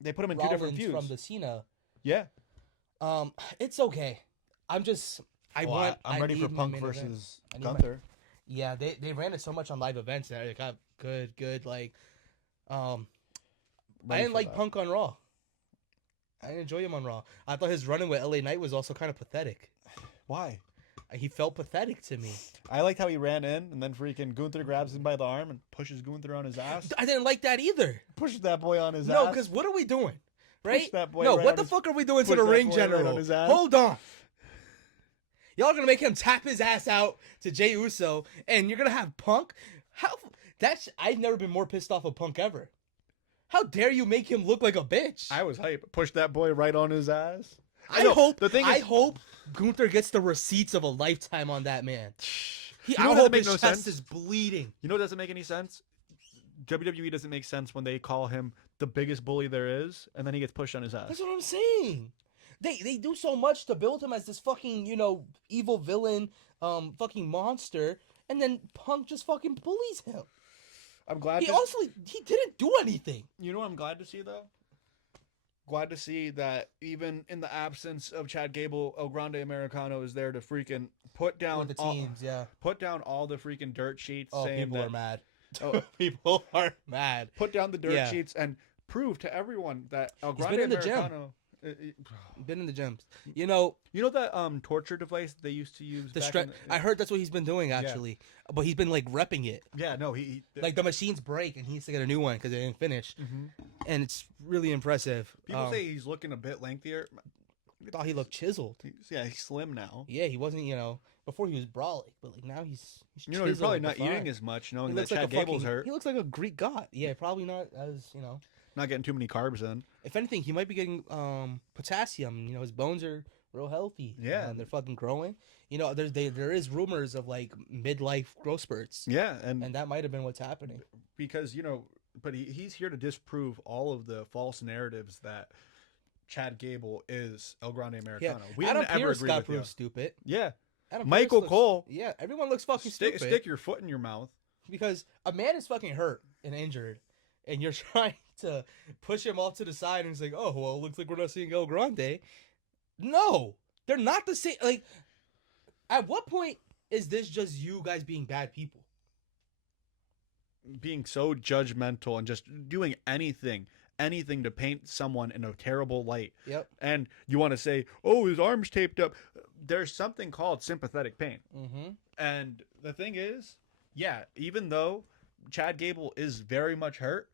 They put them in Rollins two different feuds from the Cena. Yeah. It's okay. I'm ready for Punk versus Gunther. Yeah, they ran it so much on live events and it got good. Like, I didn't like Punk on Raw. I didn't enjoy him on Raw. I thought his run-in with LA Knight was also kind of pathetic. Why? He felt pathetic to me. I liked how he ran in and then freaking Gunther grabs him by the arm and pushes Gunther on his ass. I didn't like that either. Pushes that boy on his ass. No, because what are we doing? Right? That boy no, right what the fuck are we doing to the ring general? Right on his ass. Hold on. Y'all are gonna make him tap his ass out to Jey Uso, and you're gonna have Punk. How I've never been more pissed off of Punk ever. How dare you make him look like a bitch? I was hype. Push that boy right on his ass. I know, hope. the thing I is- hope Gunther gets the receipts of a lifetime on that man. You know I what hope doesn't make his no chest sense? is bleeding. You know what doesn't make any sense? WWE doesn't make sense when they call him the biggest bully there is, and then he gets pushed on his ass. That's what I'm saying. They do so much to build him as this fucking, evil villain, fucking monster, and then Punk just fucking bullies him. I'm glad. He didn't do anything. You know what I'm glad to see though? Glad to see that even in the absence of Chad Gable, El Grande Americano is there to freaking put down With the teams, yeah. put down all the freaking dirt sheets Oh, saying people that are mad. Oh. People are mad. put down the dirt Yeah. sheets and prove to everyone that El He's Grande been in the gym. Americano. Been in the gyms. You know, You know that torture device they used to use. the back stre- in I heard that's what he's been doing actually, but he's been like repping it. Yeah, no, he Like the machines break and he needs to get a new one because they didn't finish, and it's really impressive. people say he's looking a bit lengthier. thought he looked chiseled. He's slim now. Yeah, he wasn't. Before he was brolic, but like now he's You know, he's chiseled probably and not defined. eating as much, He knowing that looks like Chad a Gable's fucking- hurt. He looks like a Greek god. Yeah, probably not as Not getting too many carbs in. If anything, he might be getting potassium. His bones are real healthy. Yeah. They're fucking growing. There is rumors of like midlife growth spurts, Yeah, and and that might have been what's happening. because but he's here to disprove all of the false narratives that Chad Gable is El Grande Americano. We Adam didn't ever Pearce agree got with you. proved stupid. Yeah, Adam Michael Pearce Cole. Yeah, everyone looks fucking stick stupid your foot in your mouth. because a man is fucking hurt and injured, and you're trying to push him off to the side, and it's like, oh well, looks like we're not seeing El Grande. No, they're not the same. Like, at what point is this just you guys being bad people? Being so judgmental and just doing anything to paint someone in a terrible light. Yep. And you want to say, oh, his arm's taped up. There's something called sympathetic pain. Mm-hmm. And the thing is, yeah, even though Chad Gable is very much hurt,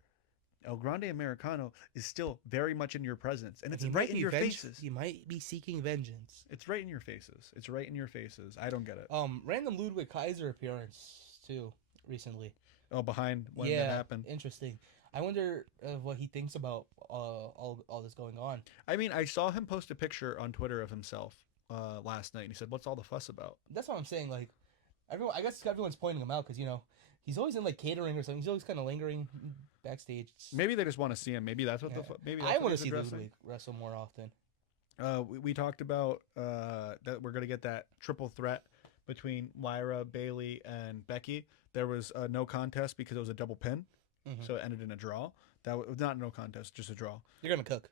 El Grande Americano is still very much in your presence. And it's right in your faces. He might be seeking vengeance. It's right in your faces. It's right in your faces. I don't get it. Random Ludwig Kaiser appearance too recently. Oh, behind when that happened. Interesting. I wonder what he thinks about all this going on. I mean, I saw him post a picture on Twitter of himself last night. And he said, what's all the fuss about? That's what I'm saying. Like, I guess everyone's pointing him out because he's always in like catering or something. He's always kind of lingering backstage. Maybe they just want to see him. Maybe that's what maybe that's I what want to he's see addressing. Ludwig wrestle more often. We talked about that we're gonna get that triple threat between Lyra, Bailey, and Becky. There was no contest because it was a double pin, so it ended in a draw. That was not no contest, just a draw. You're gonna cook.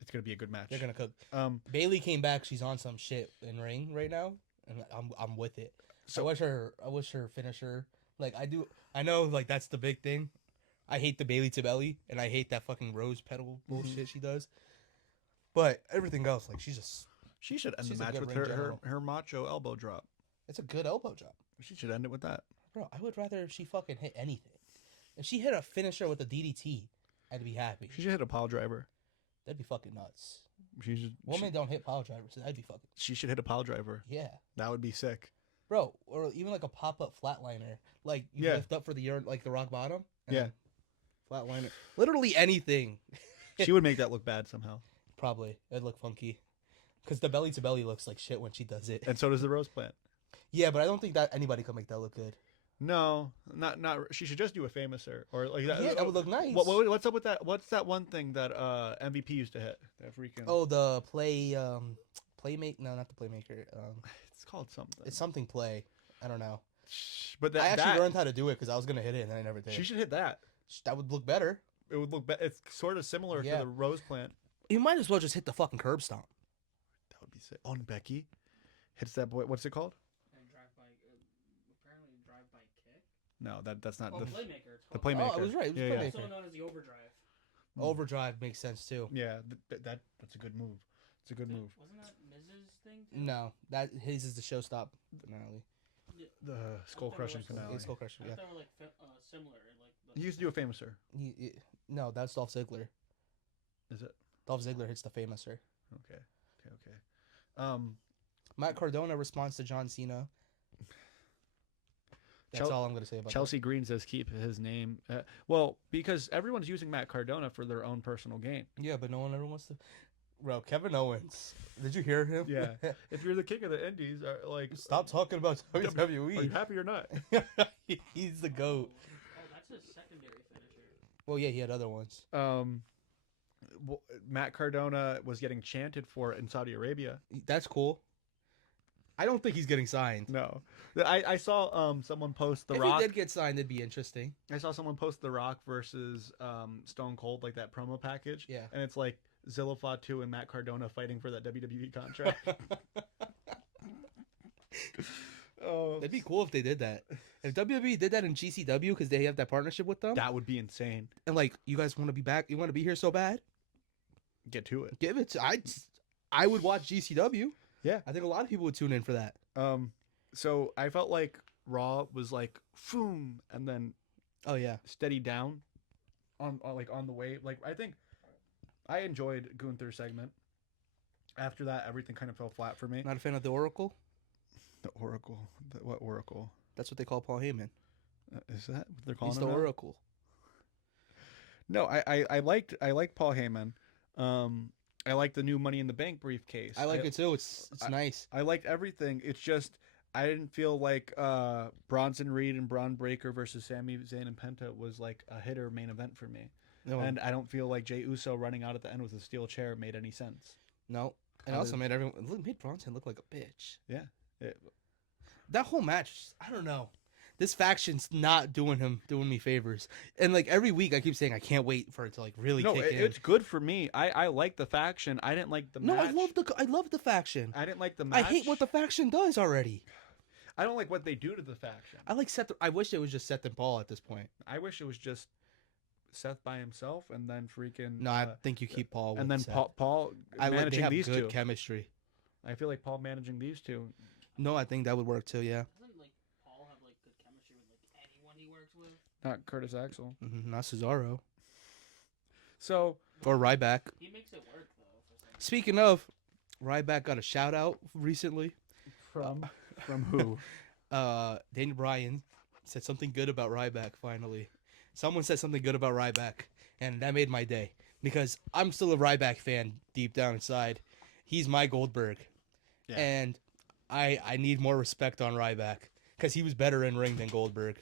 It's gonna be a good match. They're gonna cook. Um, Bailey came back. She's on some shit in ring right now, and I'm with it. So- I wish her finisher. Like I do. I know like that's the big thing. I hate the Bailey to belly, and I hate that fucking rose petal bullshit she does. But everything else, like she should end the she's a match good with ring her general. macho elbow drop. it's a good elbow drop, She should end it with that. bro. I would rather if she fucking hit anything. If she hit a finisher with a DDT, I'd be happy. She should hit a pile driver. That'd be fucking nuts. She should. Women don't hit pile drivers, so that'd be fucking She should hit a pile driver. yeah. That would be sick. Bro, or even like a pop-up flatliner, like you Yeah. lift up for the urine, like the rock bottom. and Yeah. then flatliner. Literally anything. She would make that look bad somehow. Probably it'd look funky, because the belly to belly looks like shit when she does it. And so does the rose plant. Yeah, but I don't think that anybody could make that look good. No, not. She should just do a famouser or like that. Yeah, that would look nice. What's up with that? What's that one thing that MVP used to hit? That freaking. Oh, the playmate. No, not the playmaker. It's called something. It's something play. I don't know. But that I actually that, learned how to do it because I was gonna hit it and then I never did. She should hit that. That would look better. It would look better. It's sort of similar Yeah. to the rose plant. You might as well just hit the fucking curb stomp. That would be sick. On Becky hits that boy. What's it called? And drive by, apparently drive by kick. No, that's not Oh, the playmaker. It's the called. playmaker. Oh, I was right. It was yeah, yeah. playmaker. Also known as the overdrive. Overdrive makes sense too. Yeah, that's a good move. It's a good move. Wasn't that Mrs. thing? Too? No, that his is the showstop finale. The skull crushing It's finale. It's Skull Crusher. I Yeah. thought they were like similar. Like He used to do a famouser. No, that's Dolph Ziggler. Is it? Dolph Ziggler hits the famouser. Okay. Matt Cardona responds to John Cena. That's Chel- all I'm gonna say about Chelsea Green says keep his name. Well, because everyone's using Matt Cardona for their own personal gain. that. Yeah, but no one ever wants to. Bro, Kevin Owens. Did you hear him? Yeah. If you're the king of the Indies, like, Stop talking about are you WWE. happy or not? He's the goat. Oh, that's a secondary finisher. Well, yeah, he had other ones. Matt Cardona was getting chanted for in Saudi Arabia. That's cool. I don't think he's getting signed. No, I saw someone post The If Rock. he did get signed, it'd be interesting. I saw someone post The Rock versus Stone Cold, like that promo package. Yeah. And it's like Zilla Fatu and Matt Cardona fighting for that WWE contract. Oh, That'd be cool if they did that. If WWE did that in GCW because they have that partnership with them, that would be insane. and like, you guys want to be back? You want to be here so bad? Get to it. Give it. I would watch GCW. Yeah. I think a lot of people would tune in for that. So I felt like Raw was like boom, and then Oh yeah. steady down on like on the way. Like I think I enjoyed Gunther's segment. After that, everything kind of fell flat for me. Not a fan of the Oracle. The Oracle. What Oracle? That's what they call Paul Heyman. Is that what they're calling He's him the now? Oracle. No, I liked Paul Heyman. I liked the new Money in the Bank briefcase. I like it too. It's nice. I liked everything. It's just I didn't feel like Bronson Reed and Braun Breaker versus Sami Zayn and Penta was like a hitter main event for me. No, And I don't feel like Jey Uso running out at the end with a steel chair made any sense. no. And How also did- made Bronson look like a bitch. Yeah. That whole match, I don't know. This faction's not doing me favors. And like every week, I keep saying I can't wait for it to like really No, kick in. it's good for me. I like the faction. I didn't like the No, match. I love the faction. I didn't like the I match. hate what the faction does already. I don't like what they do to the faction. I like Seth. I wish it was just Seth and Paul at this point. I wish it was just Seth by himself and then freaking No, I think you keep Paul. and with then Seth. Paul I like they managing have these good two. chemistry. I feel like Paul managing these two. No, I think that would work too. Yeah, Doesn't like Paul have like good chemistry with like anyone he works with? Not Curtis Axel. not Cesaro So or Ryback. He makes it work though. For some reason. Speaking of, Ryback got a shout out recently. from who? Daniel Bryan said something good about Ryback. Finally, someone said something good about Ryback, and that made my day because I'm still a Ryback fan deep down inside. He's my Goldberg, Yeah. and I need more respect on Ryback because he was better in ring than Goldberg.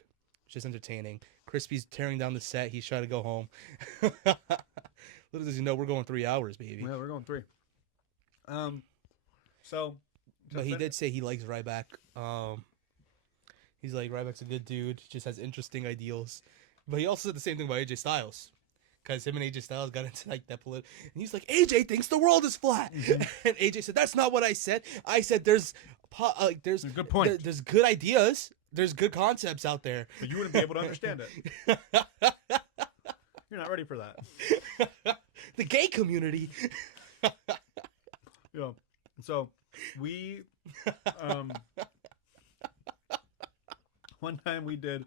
It's just entertaining. Crispy's tearing down the set. He's trying to go home. Little does he know we're going 3 hours, baby. Yeah, we're going 3. So But he did say he likes Ryback. He's like, Ryback's a good dude. Just has interesting ideals. But he also said the same thing about AJ Styles. Because him and AJ Styles got into like that and he's like, AJ thinks the world is flat. And AJ said, that's not what I said. I said there's a good point. There's good ideas. There's good concepts out there. But you wouldn't be able to understand it. You're not ready for that. The gay community. Yeah. So we one time we did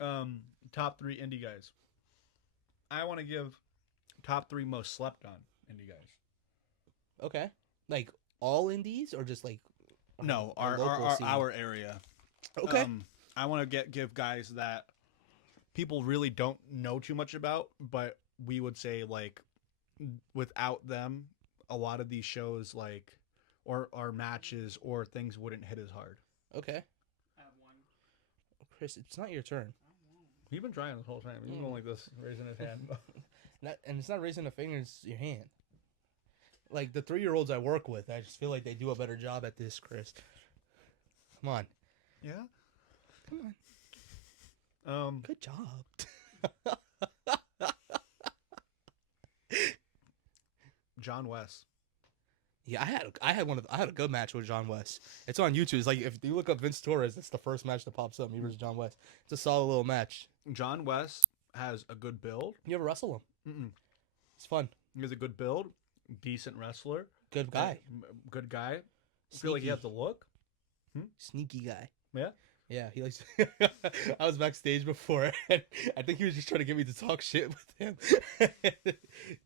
top 3 indie guys. I want to give top 3 most slept on indie guys. Okay. Like all indies or just like No, local scene? our area. Okay. I want to give guys that people really don't know too much about, but we would say like without them, a lot of these shows like or matches or things wouldn't hit as hard. Okay. I have one. Chris, it's not your turn. He's been trying this whole time. He's going like this, raising his hand. And it's not raising a finger, it's your hand. Like the 3-year-olds I work with, I just feel like they do a better job at this, Chris. Come on. Yeah. Come on. Good job. John West. Yeah, I had a good match with John West. It's on YouTube. It's like if you look up Vince Torres, it's the first match that pops up. Me versus John West. It's a solid little match. John West has a good build. You ever wrestle him? Mm-mm. It's fun. He has a good build. Decent wrestler. Good guy. Good guy. I feel like he has the look. Sneaky guy. Yeah. Yeah, he likes. I was backstage before, and I think he was just trying to get me to talk shit with him.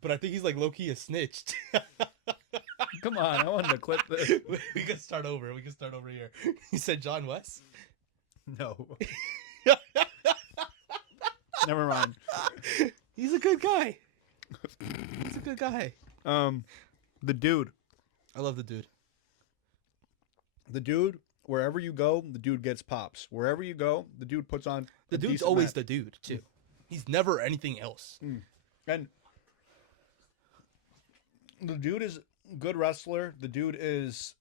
But I think he's like low key a snitch. Come on, I wanted to clip this. We can start over. We can start over here. He said John West. No. Never mind. He's a good guy. He's a good guy. The dude. I love the dude. The dude, wherever you go, the dude gets pops. Wherever you go, the dude puts on. The dude's always the dude too. He's never anything else. And the dude is a good wrestler. The dude is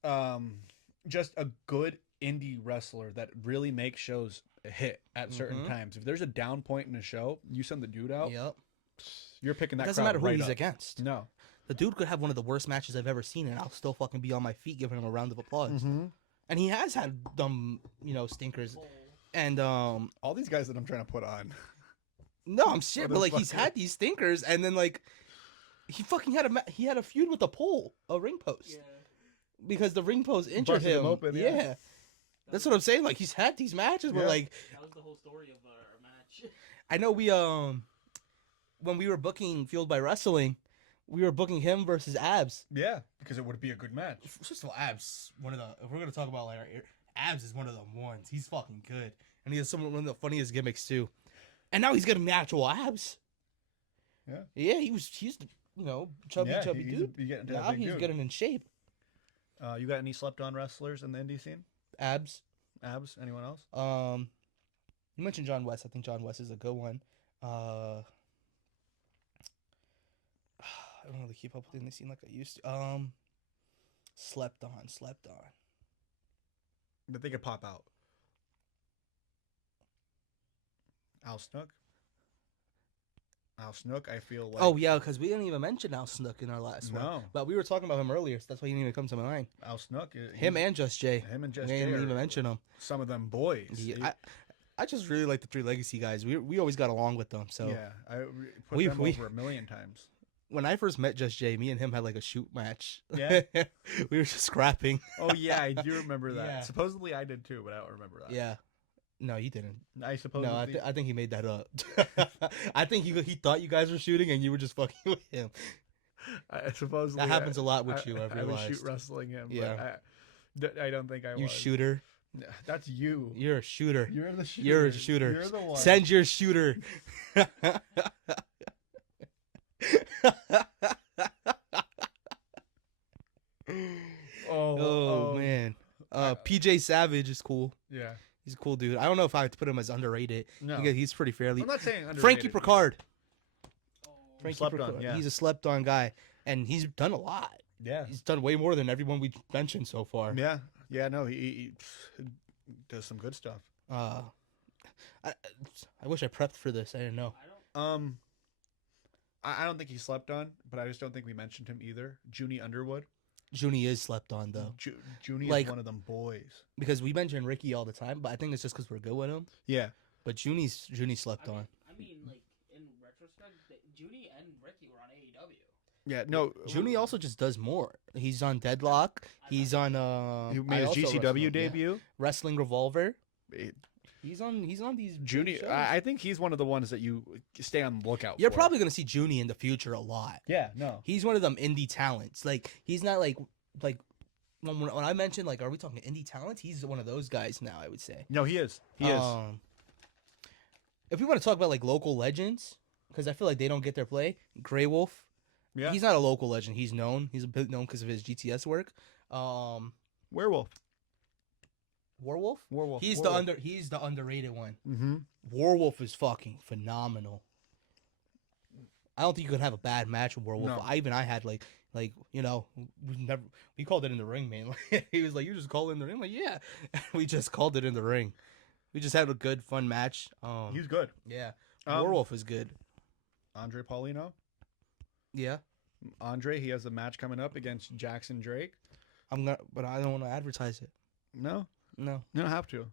just a good indie wrestler that really makes shows hit at certain times. If there's a down point in a show, you send the dude out. Yep. You're picking that. It doesn't crowd matter who right he's up. against. No. The dude could have one of the worst matches I've ever seen, and I'll still fucking be on my feet giving him a round of applause. And he has had dumb, stinkers. And All these guys that I'm trying to put on. no, I'm shit, but like he's Motherfucker. had these stinkers, and then like he fucking had a feud with a pole, a ring post, Yeah. because the ring post injured Busted him open, yeah. yeah. That's what I'm saying. Like he's had these matches where Yeah. like That was the whole story of our match. I know we when we were booking Fueled by Wrestling, we were booking him versus Abs. Yeah, because it would be a good match. First of all, Abs, if we're gonna talk about like Abs is one of the ones. He's fucking good, and he has one of the funniest gimmicks too. And now he's getting natural abs. Yeah. Yeah, he's chubby dude. You get into Now that big he's dude. getting in shape. You got any slept on wrestlers in the indie scene? Abs. Abs? Anyone else? You mentioned John West. I think John West is a good one. I don't really keep up with the indie scene like I used to. Slept on. That they could pop out. Al Snook? Al Snook, I feel like. Oh yeah, because we didn't even mention Al Snook in our last one. No. But we were talking about him earlier, so that's why he didn't even come to my mind. Al Snook. Him and Just Jay. Him and We Just Jay didn't are even mention him. some of them boys. Yeah, I just really like the Three Legacy guys. We always got along with them. So Yeah, I put We- them we- over a million times. when I first met Just Jay, me and him had like a shoot match. Yeah? We were just scrapping. Oh yeah, I do remember that. Yeah. Supposedly I did too, but I don't remember that. Yeah. No, you didn't. I suppose. No, I think he made that up. I think he thought you guys were shooting and you were just fucking with him. I supposedly That happens a lot with you, I've I was realized. shoot wrestling him. Yeah. But I don't think I You was. shooter. That's you. You're a shooter. You're the shooter. You're a shooter. You're the one. Send your shooter. Oh man. PJ Savage is cool. Yeah. He's a cool dude. I don't know if I would put him as underrated. No. Because he's pretty fairly. I'm not saying underrated. Frankie Picard. Oh, Frankie Slept on, Picard. yeah. He's a slept on guy, and he's done a lot. Yeah. He's done way more than everyone we mentioned so far. Yeah. Yeah. No, he does some good stuff. I wish I prepped for this. I didn't know. I don't. I don't think he slept on, but I just don't think we mentioned him either. Junie Underwood. Junie is slept on though, Junie Like- is one of them boys. because we mention Ricky all the time, but I think it's just because we're good with him. Yeah. But Junie slept on. I mean, like in retrospect, Judy and Ricky were on AEW. Yeah. No. Junie also just does more. He's on Deadlock. He's on He I made his also GCW wrestle him, yeah. debut. Wrestling Revolver. It- He's on these Junie, shows. I think he's one of the ones that you stay on the lookout You're for. probably gonna see Junie in the future a lot. Yeah. No. He's one of them indie talents. Like he's not like when I mentioned like, are we talking indie talents? He's one of those guys now. I would say. No, he is. He is. If we want to talk about like local legends, because I feel like they don't get their play. Grey Wolf. Yeah. He's not a local legend. He's known. He's a bit known because of his GTS work. Werewolf. Warwolf. Werewolf. He's the underrated one. Mm-hmm. Warwolf is fucking phenomenal. I don't think you could have a bad match with Warwolf. No. I had like we called it in the ring, man. He was like, "You just call it in the ring." I'm like, yeah, we just called it in the ring. We just had a good, fun match. He's good. Yeah, Um, Warwolf is good. Andre Paulino. Yeah, Andre, he has a match coming up against Jackson Drake. but I don't want to advertise it. No, No, you don't have to.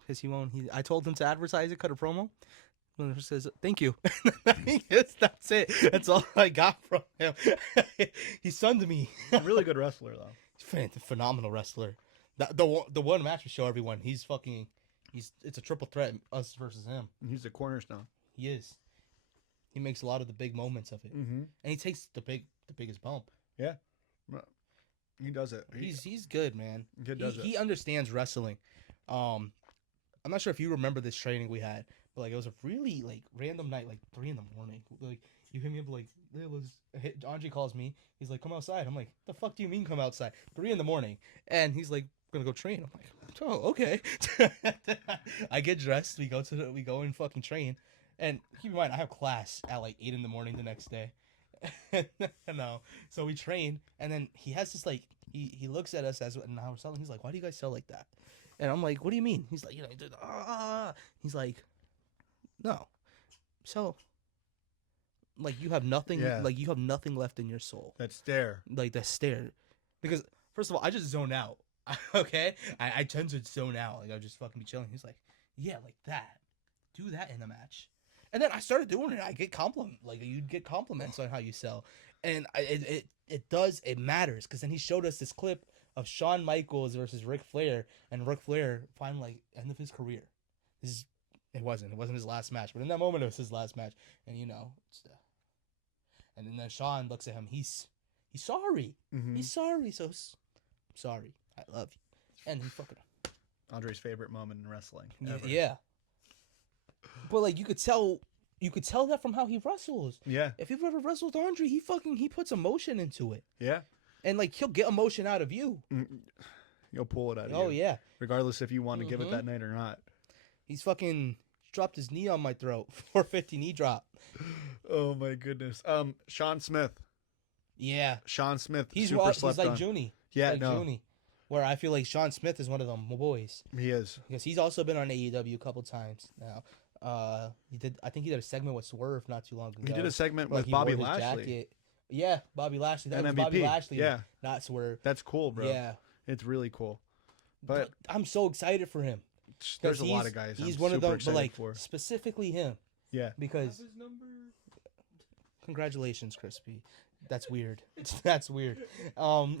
because he won't. I told him to advertise it, cut a promo. When he says thank you, that's it. That's all I got from him. He sunned me. Really good wrestler though. Phenomenal wrestler. The one match we show everyone. It's a triple threat, us versus him. He's the cornerstone. He is. He makes a lot of the big moments of it, Mm-hmm. and he takes the biggest bump. Yeah. He does it. He's good, man. He does it. He understands wrestling. I'm not sure if you remember this training we had, but like it was a really like random night, like 3 a.m. Like you hit me up like Andre calls me. He's like, "Come outside." I'm like, "The fuck do you mean come outside?" 3 a.m. And he's like, "We're gonna go train." I'm like, "Oh, okay." I get dressed. We go and fucking train. And keep in mind, I have class at like 8 a.m. the next day. No, so we train, and then he has this like he looks at us and how we're selling. He's like, "Why do you guys sell like that?" And I'm like, "What do you mean?" He's like, He's like, "No, so like you have nothing, like you have nothing left in your soul." That stare. Like the stare, because first of all, I just zone out. Okay, I tend to zone out. Like I just fucking be chilling. He's like, "Yeah, like that. Do that in a match." And then I started doing it. I get you'd get compliments on how you sell, and it matters because then he showed us this clip of Shawn Michaels versus Ric Flair, and Ric Flair finally like end of his career. It wasn't his last match, but in that moment it was his last match, and and then Shawn looks at him. He's sorry. Mm-hmm. He's sorry. So sorry. I love you, and he fucking Andre's favorite moment in wrestling. Ever. yeah. But like you could tell that from how he wrestles. Yeah. If you've ever wrestled Andre, he puts emotion into it. Yeah. And like he'll get emotion out of you. You'll pull it out of you. Oh yeah. Regardless if you want to give it that night or not. He's fucking dropped his knee on my throat. 450 knee drop. Oh my goodness. Sean Smith. Yeah. Sean Smith. He's super like slept on. Junie. Yeah, like no. Junie, where I feel like Sean Smith is one of them boys. He is. Because he's also been on AEW a couple times now. I think he did a segment with Swerve not too long ago. He did a segment Like, with he Bobby wore his Lashley. jacket. Yeah, Bobby Lashley. That And was MVP. Bobby Lashley. Yeah. Not Swerve. That's cool, bro. Yeah. It's really cool. But I'm so excited for him. there's a lot of guys He's I'm one of super them, excited but like for. specifically him. Yeah. Because His number. congratulations, Crispy. That's weird. That's weird. But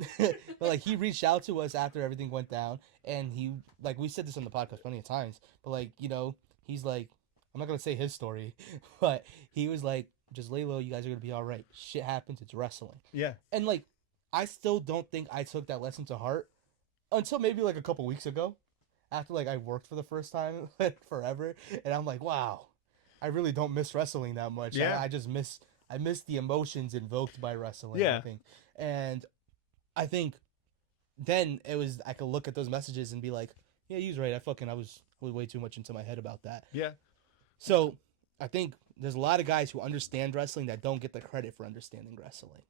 like he reached out to us after everything went down, and he like we said this on the podcast plenty of times. But like he's like, I'm not gonna say his story, but he was like, just lay low. You guys are gonna be all right. Shit happens. It's wrestling. Yeah. And like, I still don't think I took that lesson to heart until maybe like a couple weeks ago, after like I worked for the first time forever, and I'm like, wow, I really don't miss wrestling that much. Yeah. I just miss the emotions invoked by wrestling. Yeah. I think. And I think then it was I could look at those messages and be like, yeah, he was right. I was way too much into my head about that. Yeah. So I think there's a lot of guys who understand wrestling that don't get the credit for understanding wrestling.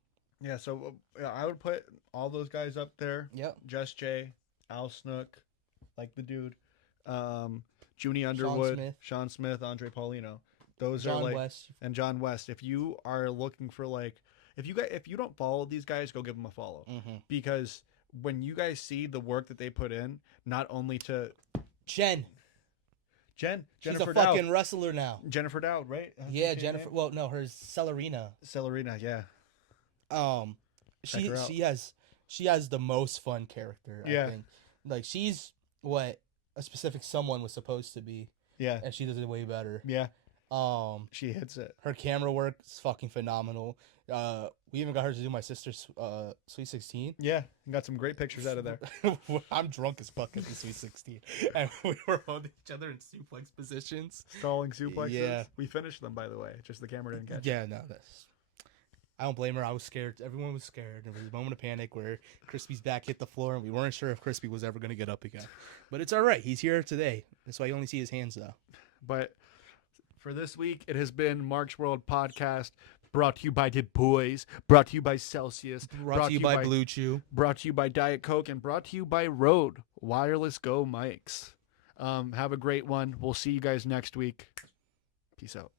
Yeah. So I would put all those guys up there. Yep. Just Jay, Al Snook, like the dude, Junie Underwood, Sean Smith, Andre Paulino. Those John are like West. and John West. If you are looking for like if you don't follow these guys, go give them a follow because when you guys see the work that they put in, not only to Jennifer Jennifer She's a Dowd. fucking wrestler now. Jennifer Dowd, right? Yeah, Jennifer. Well, no, her Celerina. Celerina, yeah. She her out. she has the most fun character. Yeah. I think. Like she's what a specific someone was supposed to be, Yeah. and she does it way better. Yeah. She hits it. Her camera work is fucking phenomenal. We even got her to do my sister's Sweet 16. Yeah. Got some great pictures out of there. I'm drunk as fuck at the Sweet 16, and we were holding each other in suplex positions. Stalling suplexes. Yeah. We finished them, by the way. Just the camera didn't catch. Yeah, no, that's. I don't blame her. I was scared. Everyone was scared. There was a moment of panic where Crispy's back hit the floor, and we weren't sure if Crispy was ever going to get up again. But it's all right. He's here today. That's why you only see his hands, though. But for this week, it has been Mark's World Podcast, brought to you by the boys, brought to you by Celsius, Brought to you by Blue Chew. brought to you by Diet Coke, and brought to you by Rode Wireless Go mics. Have a great one. We'll see you guys next week. Peace out.